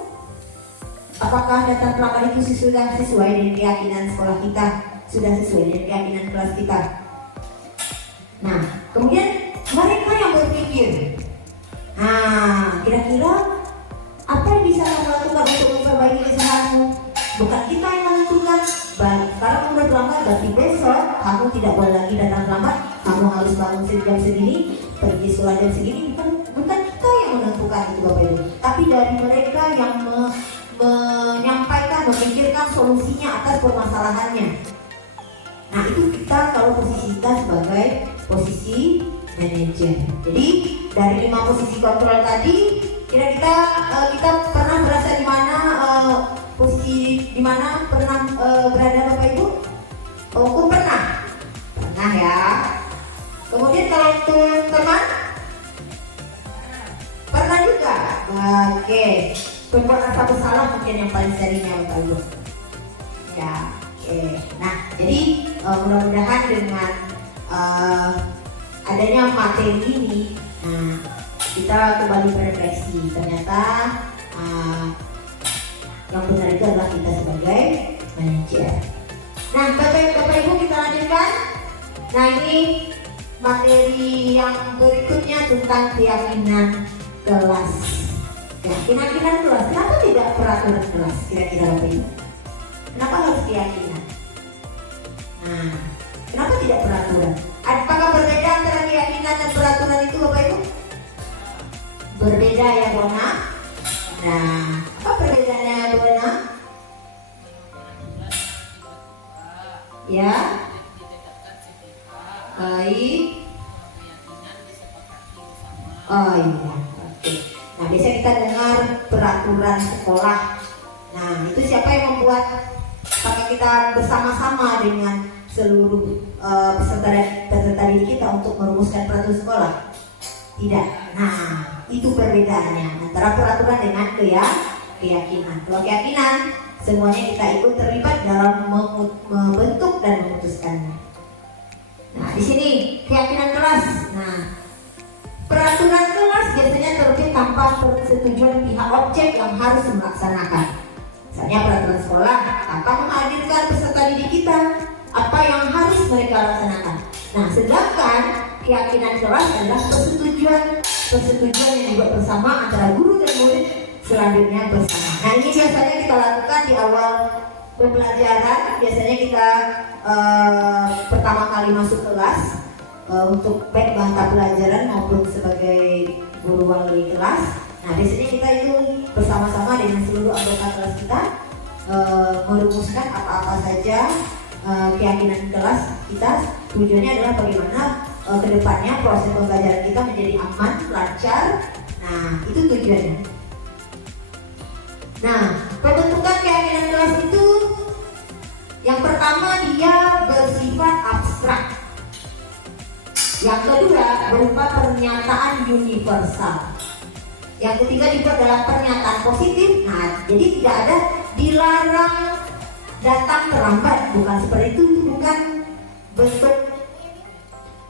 Apakah data terlambat itu sudah sesuai dengan keyakinan sekolah kita? Sudah sesuai dengan keyakinan kelas kita? Nah, kemudian mereka yang berpikir, nah kira-kira apa yang bisa kamu lakukan untuk memperbaiki kesalahanmu? Bukan kita yang menentukan. Sekarang kamu terlambat, berarti besok kamu tidak boleh lagi datang terlambat. Kamu harus bangun jam segini, pergi sekolah jam segini. Bukan kita yang menentukan itu bapak ibu, tapi dari mereka yang menyampaikan, memikirkan solusinya atas permasalahannya. Nah, itu kita kalau posisi kita sebagai posisi manajer. Jadi dari 5 posisi kontrol tadi, kira-kira kita pernah berasa di mana, posisi di mana pernah berada bapak ibu? Oh, pernah ya. Kemudian kalau untuk teman, pernah juga. Oke, pembuat rasa bersalah mungkin yang paling seringnya bapak ibu. Ya, oke. Nah, jadi mudah-mudahan dengan adanya materi ini, nah kita kembali berefleksi. Ternyata yang benar itu adalah kita sebagai manajer. Nah, bapak ibu kita lanjutkan. Nah, ini materi yang berikutnya tentang keyakinan kelas. Ya, keyakinan kelas. Kenapa tidak peraturan kelas? Kira-kira bapak ibu? Kenapa harus keyakinan? Nah, kenapa tidak peraturan? Apakah berbeda antara keyakinan dan peraturan itu bapak ibu? Berbeda ya Bona? Nah, apa perbedaannya Bona? Ya, baik. Oh iya, oke. Nah, biasanya kita dengar peraturan sekolah. Nah, itu siapa yang membuat? Apakah kita bersama-sama dengan seluruh peserta didik kita untuk merumuskan peraturan sekolah? Tidak. Nah, itu perbedaannya antara peraturan dengan keyakinan. Kalau keyakinan, semuanya kita ikut terlibat dalam membentuk dan memutuskannya. Nah, di sini keyakinan kelas. Nah, peraturan kelas biasanya terbit tanpa persetujuan pihak objek yang harus melaksanakan. Misalnya peraturan sekolah tanpa menghadirkan peserta didik kita apa yang harus mereka laksanakan. Nah, sedangkan keyakinan kelas adalah persetujuan yang dibuat bersama antara guru dan murid selanjutnya bersama. Nah, ini biasanya kita lakukan di awal pembelajaran. Biasanya kita pertama kali masuk kelas untuk baik bangsa pelajaran maupun sebagai guru wali kelas. Nah, biasanya kita itu bersama-sama dengan seluruh anggota kelas kita merumuskan apa-apa saja keyakinan kelas kita. Tujuannya adalah bagaimana kedepannya proses pembelajaran kita menjadi aman, lancar. Nah, itu tujuannya. Nah, pembentukan keyakinan kelas itu yang pertama dia bersifat abstrak. Yang kedua berupa pernyataan universal. Yang ketiga dibuat dalam pernyataan positif. Nah, jadi tidak ada dilarang datang terlambat, bukan seperti itu bukan bentuk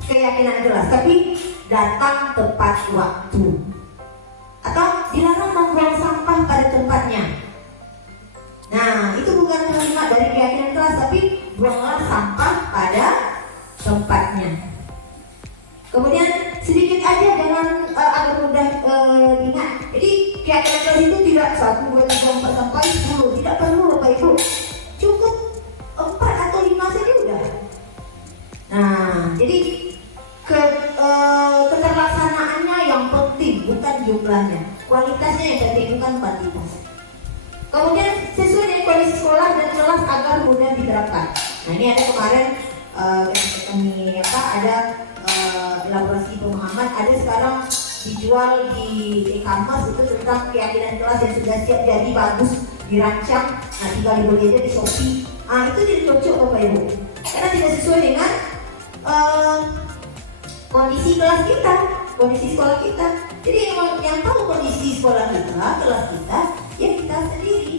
keyakinan kelas, tapi datang tepat waktu. Atau dilarang membuang sampah pada tempatnya. Nah, itu bukan kalimat dari keyakinan kelas, tapi buanglah sampah pada tempatnya. Kemudian sedikit aja dengan agar mudah diingat. Jadi keyakinan kelas itu tidak 1, 2, 3, 4 sampai 10. Tidak perlu Bapak Ibu. Cukup 4 atau 5 saja udah. Nah, jadi keterlaksanaannya yang penting, bukan jumlahnya. Kualitasnya yang penting, bukan kuantitas. Kemudian sesuai dengan kondisi sekolah dan kelas agar mudah diterapkan. Nah, ini ada kemarin ada elaborasi pemahaman, ada sekarang dijual di e-commerce itu tentang keyakinan kelas yang sudah siap jadi bagus dirancang. Nah, tinggal dibeli aja di Shopee. Itu jadi cocok Bapak Ibu, karena tidak sesuai dengan kondisi kelas kita, kondisi sekolah kita. Jadi yang tahu kondisi sekolah kita, kelas kita, ya kita sendiri.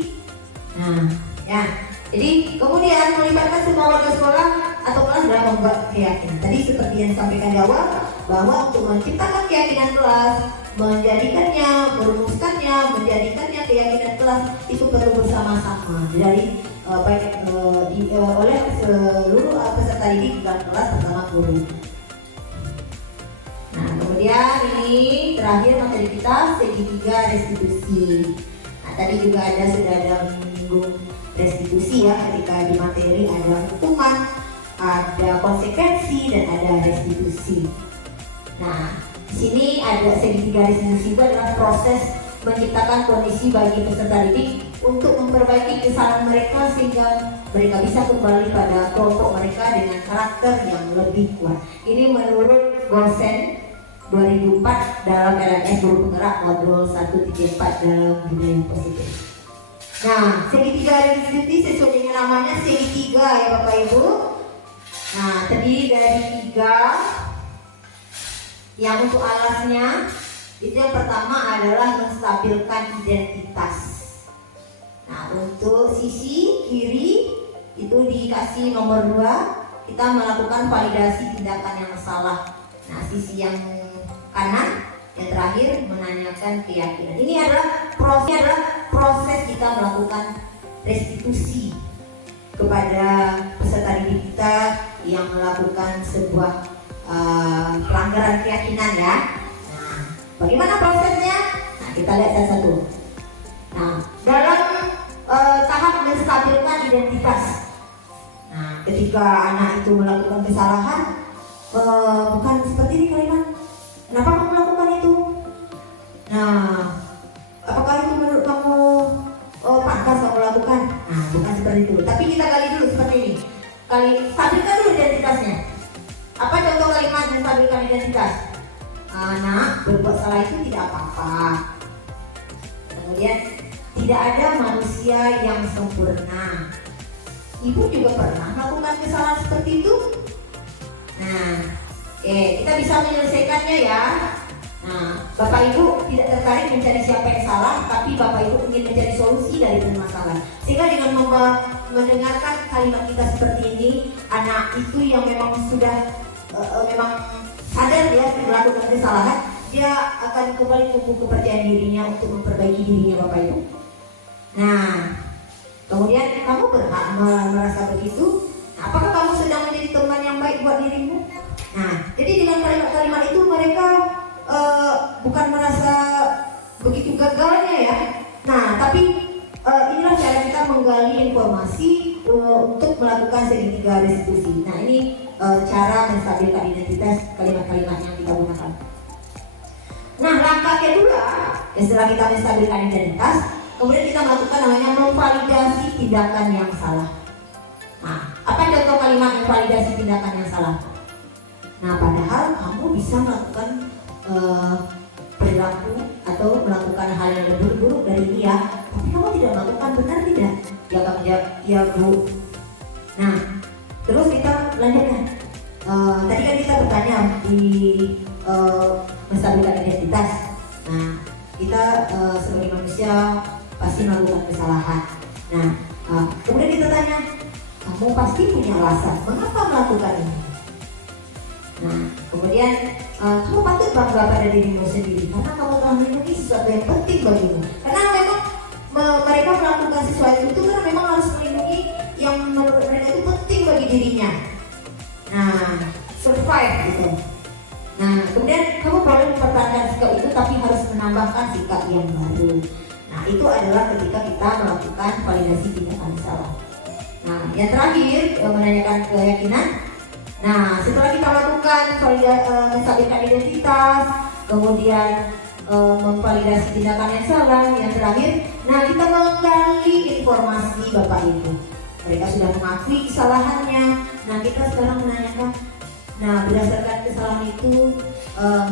Nah, ya. Jadi kemudian melibatkan semua warga sekolah atau kelas dalam membuat keyakinan. Tadi seperti yang disampaikan di awal, bahwa untuk menciptakan keyakinan kelas, menjadikannya, merumuskannya, menjadikannya keyakinan kelas itu perlu bersama-sama dari oleh seluruh peserta didik dalam kelas bersama guru. Nah, kemudian ini terakhir materi kita segitiga restitusi. Nah, tadi juga sudah ada menyinggung restitusi ya, ketika di materi ada hukuman, ada konsekuensi, dan ada restitusi. Nah, di sini ada segitiga restitusi itu adalah proses menciptakan kondisi bagi peserta didik untuk memperbaiki kesalahan mereka sehingga mereka bisa kembali pada kelompok mereka dengan karakter yang lebih kuat. Ini menurut Gosen 2004 dalam LMS Guru Penggerak modul 134 dalam budaya positif. Nah, segitiga restitusi sesuai dengan namanya segitiga ya Bapak Ibu. Nah, terdiri dari 3. Yang untuk alasnya itu yang pertama adalah menstabilkan identitas. Nah, untuk sisi kiri itu dikasih nomor 2, kita melakukan validasi tindakan yang salah. Nah, sisi yang kanan yang terakhir menanyakan keyakinan. Ini adalah proses kita melakukan restitusi kepada peserta didik kita yang melakukan sebuah pelanggaran keyakinan ya. Nah, bagaimana prosesnya? Nah, kita lihat satu-satu. Nah, dalam tahap menstabilkan identitas. Nah, ketika anak itu melakukan kesalahan, bukan seperti ini kalimat. Kenapa kamu melakukan itu? Nah, apakah itu menurut kamu pantas kamu lakukan? Nah, bukan seperti itu. Tapi kita gali dulu seperti ini. Stabilkan dulu identitasnya. Apa contoh kalimat menstabilkan identitas? Anak berbuat salah itu tidak apa-apa. Kemudian tidak ada manusia yang sempurna. Ibu juga pernah melakukan kesalahan seperti itu. Nah, kita bisa menyelesaikannya ya. Nah, Bapak Ibu tidak tertarik mencari siapa yang salah, tapi Bapak Ibu ingin mencari solusi dari permasalahan. Sehingga dengan mendengarkan kalimat kita seperti ini, anak itu yang memang sudah memang sadar dia melakukan kesalahan, dia akan kembali tumbuh kepercayaan dirinya untuk memperbaiki dirinya Bapak Ibu. Nah, kemudian kamu berhak merasa begitu. Nah, apakah kamu sedang menjadi teman yang baik buat dirimu? Nah, jadi dengan kalimat-kalimat itu mereka bukan merasa begitu gagalnya ya. Nah, tapi inilah cara kita menggali informasi untuk melakukan segitiga restitusi. Nah, ini cara menstabilkan identitas kalimat-kalimat yang kita gunakan. Nah, langkah kedua, setelah kita menstabilkan identitas, kemudian kita melakukan namanya memvalidasi tindakan yang salah. Nah, apa contoh kalimat memvalidasi tindakan yang salah? Nah, padahal kamu bisa melakukan perilaku atau melakukan hal yang lebih buruk dari dia, tapi kamu tidak melakukan, benar tidak? Ya kamu jawab, ya Bu. Nah, terus kita lanjutkan. Tadi kan kita bertanya di menstabilkan identitas. Nah, kita sebagai manusia pasti melakukan kesalahan. Nah, kemudian kita tanya, kamu pasti punya alasan mengapa melakukan ini. Nah, kemudian kamu patut bangga pada dirimu sendiri karena kamu telah melindungi sesuatu yang penting bagimu. Karena memang mereka melakukan sesuatu itu karena memang harus melindungi yang menurut mereka itu penting bagi dirinya. Nah, survive gitu. Nah, kemudian kamu boleh mempertahankan sikap itu tapi harus menambahkan sikap yang baru. Nah, itu adalah ketika kita melakukan validasi tindakan salah. Nah, yang terakhir menanyakan keyakinan. Nah, setelah kita lakukan menstabilkan identitas, kemudian memvalidasi tindakan yang salah, yang terakhir, nah kita menggali informasi Bapak Ibu. Mereka sudah mengakui kesalahannya. Nah, kita sekarang menanyakan, nah berdasarkan kesalahan itu,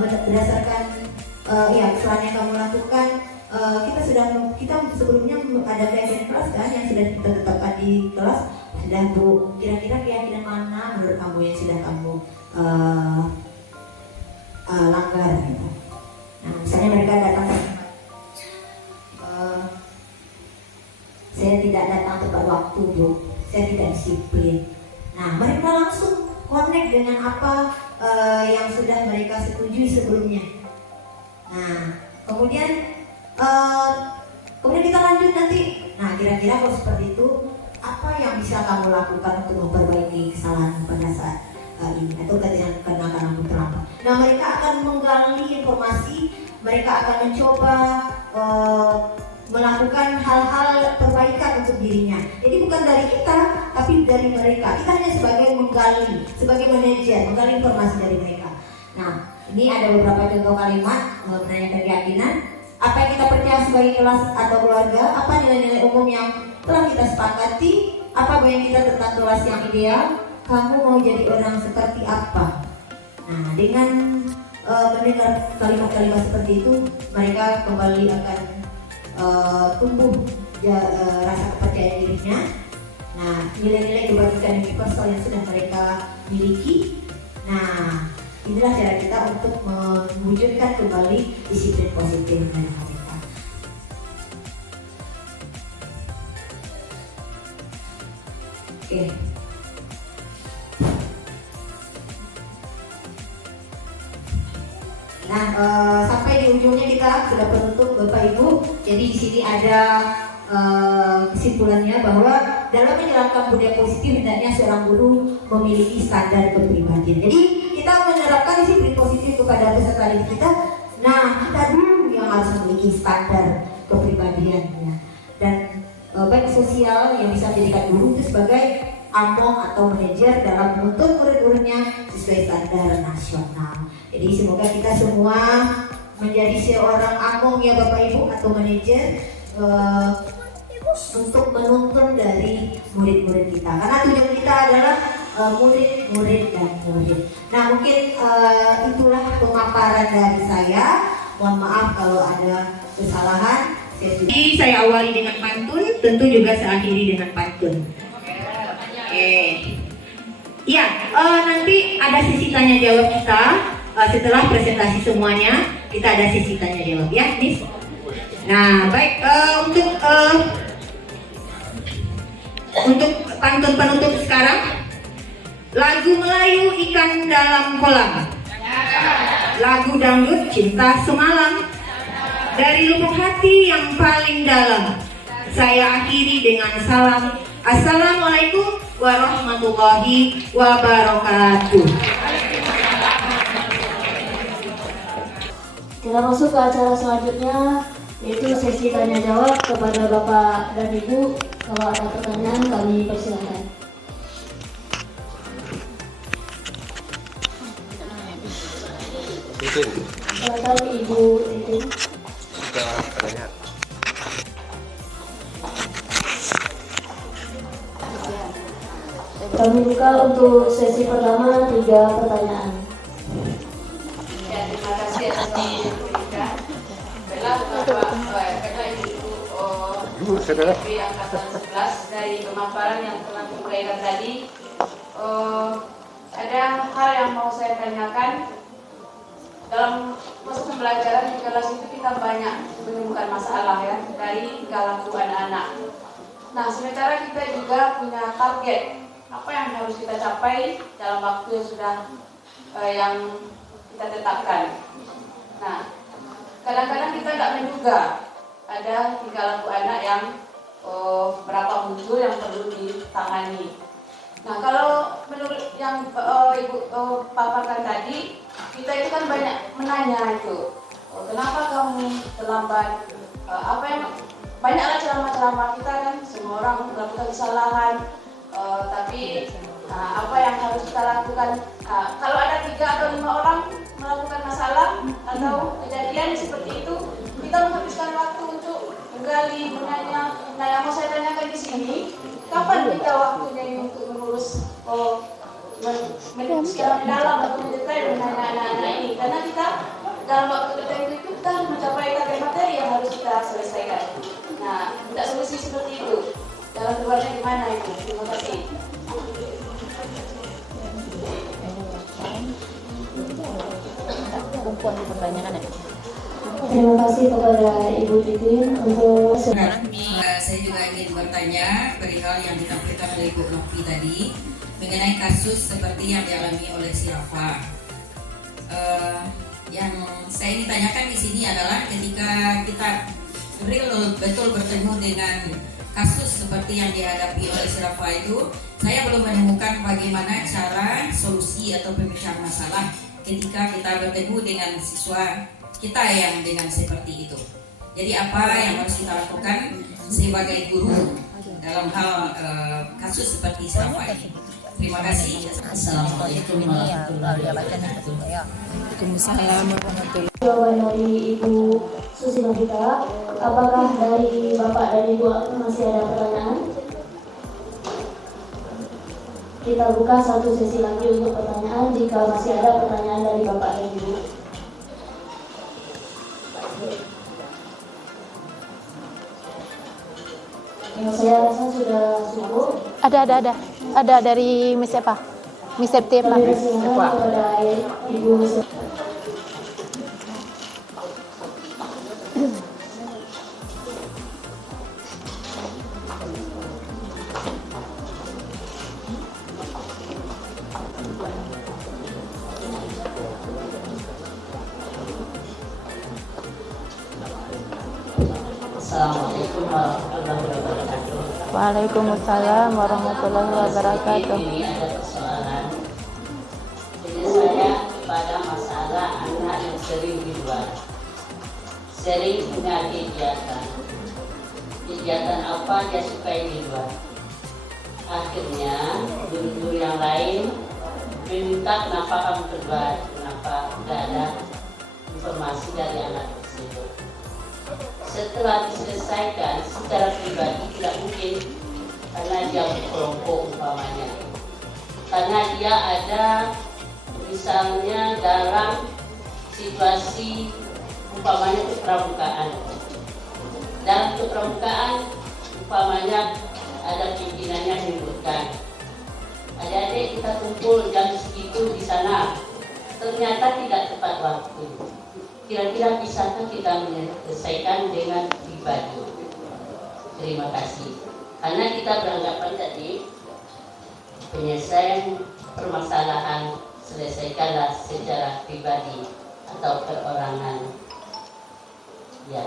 berdasarkan kesalahan yang kamu lakukan, kita sebelumnya ada keyakinan kelas kan yang sudah kita tetapkan di kelas. Sudah Bu, kira-kira keyakinan mana menurut kamu yang sudah kamu langgar gitu. Nah, misalnya mereka datang saya tidak datang tepat waktu Bu, saya tidak disiplin. Nah, mereka langsung connect dengan apa yang sudah mereka setujui sebelumnya. Nah, kemudian kita lanjut nanti. Nah, kira-kira kalau seperti itu, apa yang bisa kamu lakukan untuk memperbaiki kesalahan pada saat ini atau karena kamu terlambat? Nah, mereka akan menggali informasi, mereka akan mencoba melakukan hal-hal perbaikan untuk dirinya. Jadi bukan dari kita, tapi dari mereka. Kita hanya sebagai menggali, sebagai manajer, menggali informasi dari mereka. Nah, ini ada beberapa contoh kalimat menanyakan keyakinan. Apa yang kita percaya sebagai kelas atau keluarga? Apa nilai-nilai umum yang telah kita sepakati? Apa bayang kita tentang kelas yang ideal? Kamu mau jadi orang seperti apa? Nah, dengan mendengar kalimat-kalimat seperti itu, mereka kembali akan tumbuh rasa kepercayaan dirinya. Nah, nilai-nilai kebajikan universal yang sudah mereka miliki. Nah, inilah cara kita untuk mewujudkan kembali disiplin positif mereka. Oke. Nah, sampai di ujungnya kita sudah penutup Bapak Ibu. Jadi di sini ada kesimpulannya bahwa dalam menjalankan budaya positif hendaknya seorang guru memiliki standar kepribadian. Jadi kita menerapkan disiplin positif kepada peserta didik kita. Nah, kita dulu yang harus memiliki standar kepribadiannya. Dan baik sosial yang bisa menjadikan guru itu sebagai among atau manajer dalam menuntut murid-muridnya sesuai standar nasional. Jadi semoga kita semua menjadi seorang among ya Bapak Ibu atau manajer untuk menuntun dari murid-murid kita. Karena tujuan kita adalah murid-murid dan murid. Nah, mungkin itulah pemaparan dari saya. Mohon maaf kalau ada kesalahan. Jadi saya awali dengan pantun, tentu juga saya akhiri dengan pantun. Iya, nanti ada sesi tanya jawab kita setelah presentasi semuanya. Kita ada sesi tanya jawab ya, Miss. Nah, baik, untuk pantun penutup sekarang Lagu Melayu Ikan Dalam Kolam. Lagu dangdut Cinta Semalam. Dari lubuk hati yang paling dalam, saya akhiri dengan salam. Assalamualaikum warahmatullahi wabarakatuh. Kita masuk ke acara selanjutnya, yaitu sesi tanya jawab kepada Bapak dan Ibu. Kalau ada pertanyaan kami persilakan. Silakan Ibu Titin. Kami buka untuk sesi pertama 3 pertanyaan. Ya, terima kasih atas waktu yang diberikan. Baiklah, karena Ibu di angkatan 11 dari pemaparan yang telah diuraikan tadi, ada hal yang mau saya tanyakan. Dalam proses pembelajaran di kelas itu kita banyak menemukan masalah ya dari tingkah laku anak-anak. Nah, sementara kita juga punya target apa yang harus kita capai dalam waktu yang sudah yang kita tetapkan. Nah, kadang-kadang kita tidak menduga ada tingkah laku anak yang berapa muncul yang perlu ditangani. Nah, kalau menurut yang Ibu paparkan tadi, kita itu kan banyak menanya itu, kenapa kamu terlambat? Apa yang banyaklah ceramah-ceramah kita kan, semua orang melakukan kesalahan, tapi apa yang harus kita lakukan? Kalau ada 3 atau 5 orang melakukan masalah atau kejadian seperti itu, kita menghabiskan waktu untuk menggali, menanya. Nah, yang mau saya tanyakan di sini, kapan kita waktunya ini untuk mengurus secara mendalam atau mendetail mengenai anak-anak ini? Karena kita dalam waktu tertentu itu kita mencapai target materi yang harus kita selesaikan. Nah, tidak solusi seperti itu. Dalam keluarnya gimana itu? Terima kasih. Terima kasih kepada Ibu Titin untuk saya juga ingin bertanya perihal yang ditampilkan oleh Ibu Novi tadi mengenai kasus seperti yang dialami oleh si Rafa. Yang saya ingin tanyakan di sini adalah ketika kita real betul bertemu dengan kasus seperti yang dihadapi oleh si Rafa itu, saya belum menemukan bagaimana cara solusi atau pemecahan masalah ketika kita bertemu dengan siswa kita yang dengan seperti itu. Jadi apa yang harus kita lakukan sebagai guru dalam hal kasus seperti Rafa ini? Terima kasih. Assalamualaikum warahmatullahi wabarakatuh. Waalaikumsalam warahmatullahi wabarakatuh. Jawaban dari Ibu Susi Novita, apakah dari Bapak dan Ibu masih ada pertanyaan? Kita buka satu sesi lagi untuk pertanyaan jika masih ada pertanyaan dari Bapak dan Ibu. Yang saya rasa sudah cukup. Ada dari Miss apa? Miss Septi apa? Kami persilakan kepada Ibu Miss. Assalamualaikum warahmatullahi wabarakatuh. Waalaikumsalam warahmatullahi wabarakatuh. Ini ada persoalan. Jadi saya pada masalah anak yang sering di luar, sering punya kegiatan. Kegiatan apa dia sukai di luar. Akhirnya guru-guru yang lain meminta kenapa kamu keluar, kenapa tidak ada informasi dari anak tersebut. Setelah diselesaikan secara pribadi tidak mungkin karena dia berkelompok umpamanya, karena dia ada misalnya dalam situasi umpamanya kepramukaan. Dalam kepramukaan umpamanya ada pimpinannya menyebutkan adik-adik kita kumpul jam segitu di sana, ternyata tidak tepat waktu. Kira-kira bisakah kita menyelesaikan dengan pribadi? Terima kasih. Karena kita beranggapan tadi penyelesaian permasalahan selesaikanlah secara pribadi atau perorangan. Ya,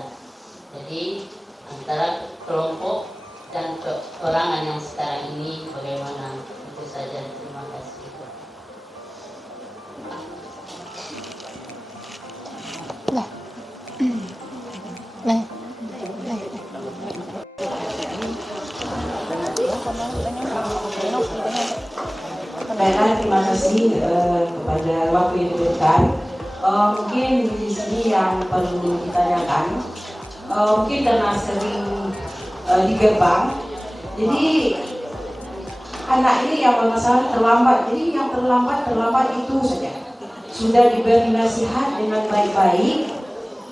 jadi antara kelompok dan perorangan yang sekarang ini bagaimana, itu saja. Terima kasih. Baiklah, terima kasih kepada waktu yang diberikan. Mungkin di sini yang perlu ditanyakan, mungkin karena sering di gerbang, jadi anak ini yang bermasalah terlambat. Jadi yang terlambat itu saja. Sudah diberi nasihat dengan baik-baik,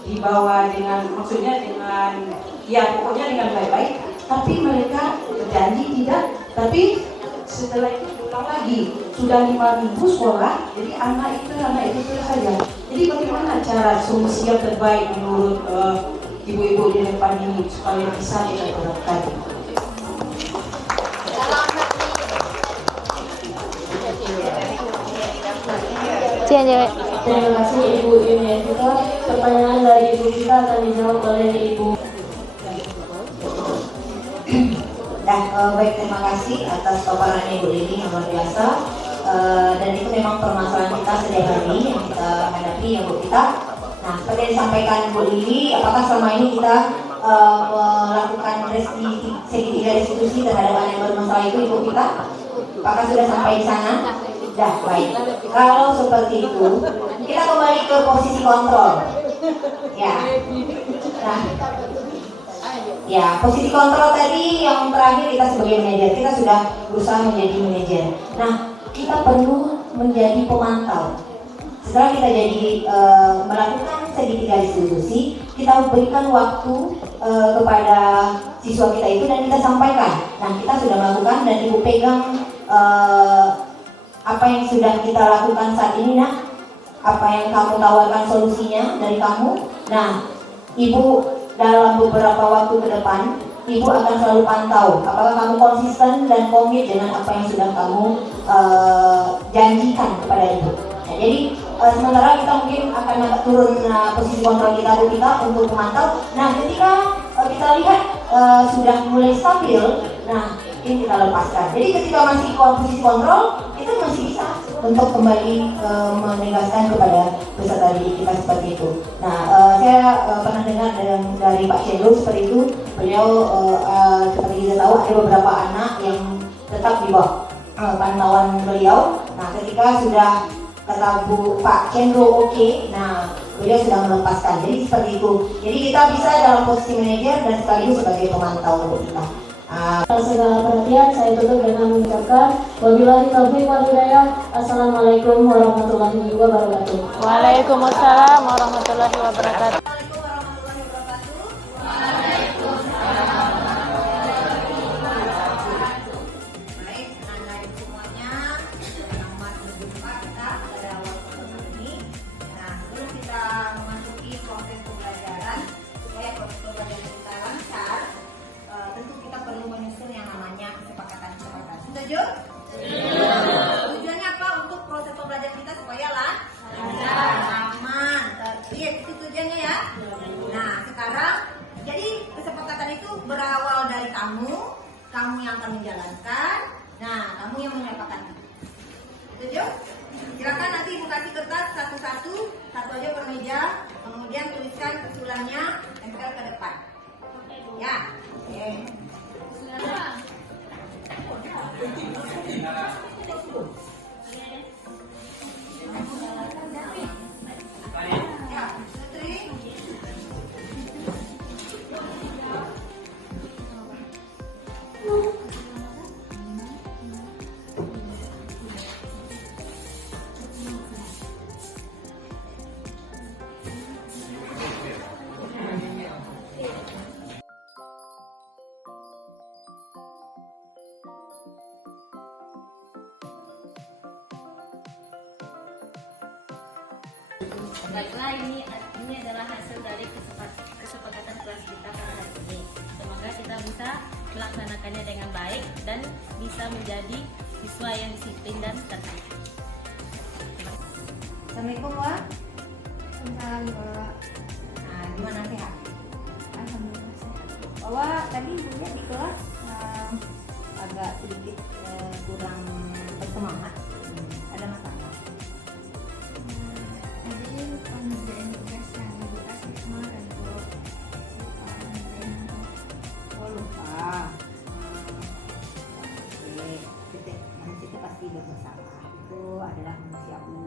dibawa dengan, maksudnya dengan, ya pokoknya dengan baik-baik, tapi mereka berjanji tidak, tapi setelah itu diulang lagi. Sudah 5 minggu sekolah, jadi anak itu saja. Jadi bagaimana cara solusi yang terbaik menurut ibu-ibu di depan ini supaya bisa kita terapkan? Terima kasih Ibu Yunita. Pertanyaan dari Ibu kita akan dijawab oleh Ibu. Baik, terima kasih atas paparan Ibu Lili yang luar biasa. Dan itu memang permasalahan kita sehari-hari yang kita hadapi ya Bu kita. Nah, seperti yang disampaikan Bu Lili, apakah selama ini kita melakukan segitiga restitusi terhadap anak yang bermasalah itu Ibu kita? Apakah sudah sampai di sana? Dah, baik. Kalau seperti itu, kita kembali ke posisi kontrol. Ya. Nah, ya, posisi kontrol tadi yang terakhir kita sebagai manajer, kita sudah berusaha menjadi manajer. Nah, kita perlu menjadi pemantau. Setelah kita jadi melakukan segitiga restitusi, kita berikan waktu kepada siswa kita itu dan kita sampaikan. Nah, kita sudah melakukan dan Ibu pegang apa yang sudah kita lakukan saat ini, nah, apa yang kamu tawarkan solusinya dari kamu. Nah, Ibu dalam beberapa waktu ke depan, Ibu akan selalu pantau apakah kamu konsisten dan komit dengan apa yang sudah kamu janjikan kepada Ibu. Nah, jadi sementara kita mungkin akan turun posisi kontrol kita untuk memantau. Nah, ketika kita lihat sudah mulai stabil, nah ini kita lepaskan. Jadi ketika masih posisi kontrol, itu masih bisa untuk kembali menegaskan kepada peserta didik kita seperti itu. Nah, saya pernah dengar dari Pak Cendro seperti itu. Beliau seperti kita tahu ada beberapa anak yang tetap di bawah pantauan beliau. Nah, ketika sudah kata Pak Cendro oke, nah beliau sudah melepaskan. Jadi seperti itu. Jadi kita bisa dalam posisi manajer dan sekaligus sebagai pemantau untuk kita. Segala perhatian saya tutup dengan mengucapkan wabillahi taufiq wal hidayah. Assalamualaikum warahmatullahi wabarakatuh. Waalaikumsalam warahmatullahi wabarakatuh. Tujuannya apa? Untuk proses pembelajaran kita supaya lancar, aman, tertib. Itu tujuannya ya. Nah, sekarang jadi kesepakatan itu berawal dari kamu yang akan menjalankan. Nah, kamu yang menyampaikan. Setuju? Silakan nanti Ibu kasih kertas satu aja per meja, kemudian tuliskan usulannya, tempel ke depan. Ya. Oke. Baiklah, ini adalah hasil dari kesepakatan kelas kita pada hari ini. Semoga kita bisa melaksanakannya dengan baik dan bisa menjadi siswa yang disiplin dan tertib. Assalamualaikum Wak. Salam Wak. Nah, gimana sehat? Alhamdulillah sehat. Wak tadi ibunya di kelas agak sedikit kurang bersemangat. Ada masalah? Tadi pengerjaan tugas yang ibu kasih kemarin Bu. Oh lupa. Oke, titik manusia itu pasti bermasalah. Itu adalah manusiawi.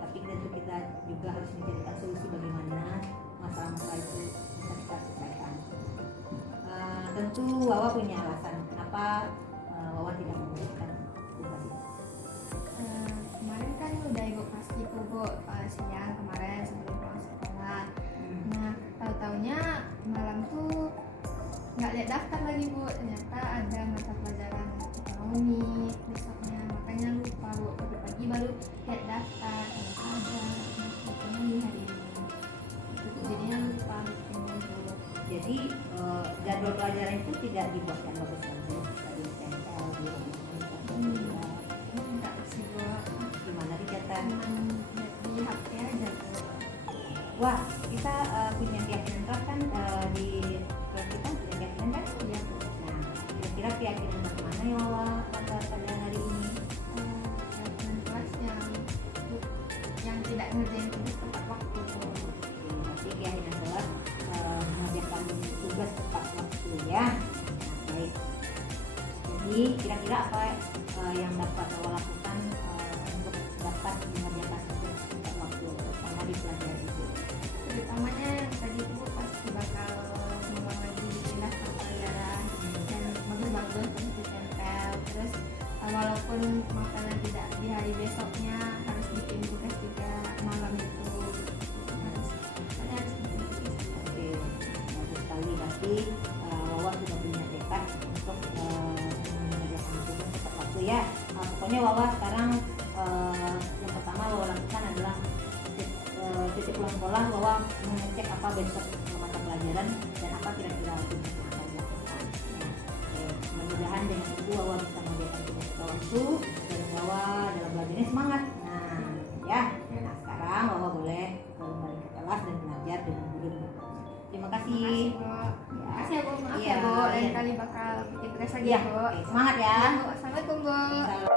Tapi tentu kita juga harus mencarikan solusi bagaimana masalah-masalah itu bisa kita selesaikan. Tentu Wawa punya alasan kenapa Wawa tidak memberikan tugas itu. Kemarin kan udah ibu kasih tuh Bu, siang kemarin sebelum pulang sekolah. Nah, tahu-taunya malam tuh nggak lihat daftar lagi Bu, ternyata ada mata pelajaran ekonomi besoknya, makanya lupa Bu. Pagi-pagi baru lihat daftar, ternyata ada ekonomi hari ini. Jadinya lupa bikinnya Bu. Jadi jadwal pelajaran itu tidak dibuatkan bagus-bagus, tadi tempel di Enggak sih Bu, gimana dicatat? lihat di HP aja Bu. Wah, kita punya keyakinan keras kan di kelas kita punya keyakinan kan? Iya Bu. Nah, kira-kira keyakinan bagaimana ya Wawa pada hari ini? Teman kelas yang tidak ngerjain tugas tepat waktu Bu. Berarti keyakinan kelas mengerjakan tugas tepat waktu ya. Baik. Jadi kira-kira apa yang dapat Wawa lakukan untuk dapat mengerjakan tugas tepat waktu terutama di pelajaran itu? Terutamanya tadi ibu pasti bakal ngulang lagi bikin daftar pelajaran dan bagus-bagus terus ditempel. Terus walaupun makanan tidak di hari besoknya harus bikin tugas juga malam itu harus bikin tugas. Oke, bagus sekali. Berarti Wawa sudah punya tekad untuk mengerjakan tugas tepat waktu ya. Pokoknya Wawa sekarang yang pertama Wawa lakukan adalah titik pulang sekolah Wawa mengecek apa besok mata pelajaran dan apa kira-kira tugas yang akan dilakukan. Mudah-mudahan dengan itu Wawa bisa mengerjakan tugas tepat waktu dan Wawa dalam belajarnya semangat. Nah, ya. Nah sekarang Wawa boleh kembali ke kelas dan belajar dengan guru. Terima kasih. Makasih ya Bu, maaf Iya. ya Bu, lain kali bakal bikin tugas lagi Iya. Bu. Oke, semangat ya. Assalamualaikum Bu. Salam.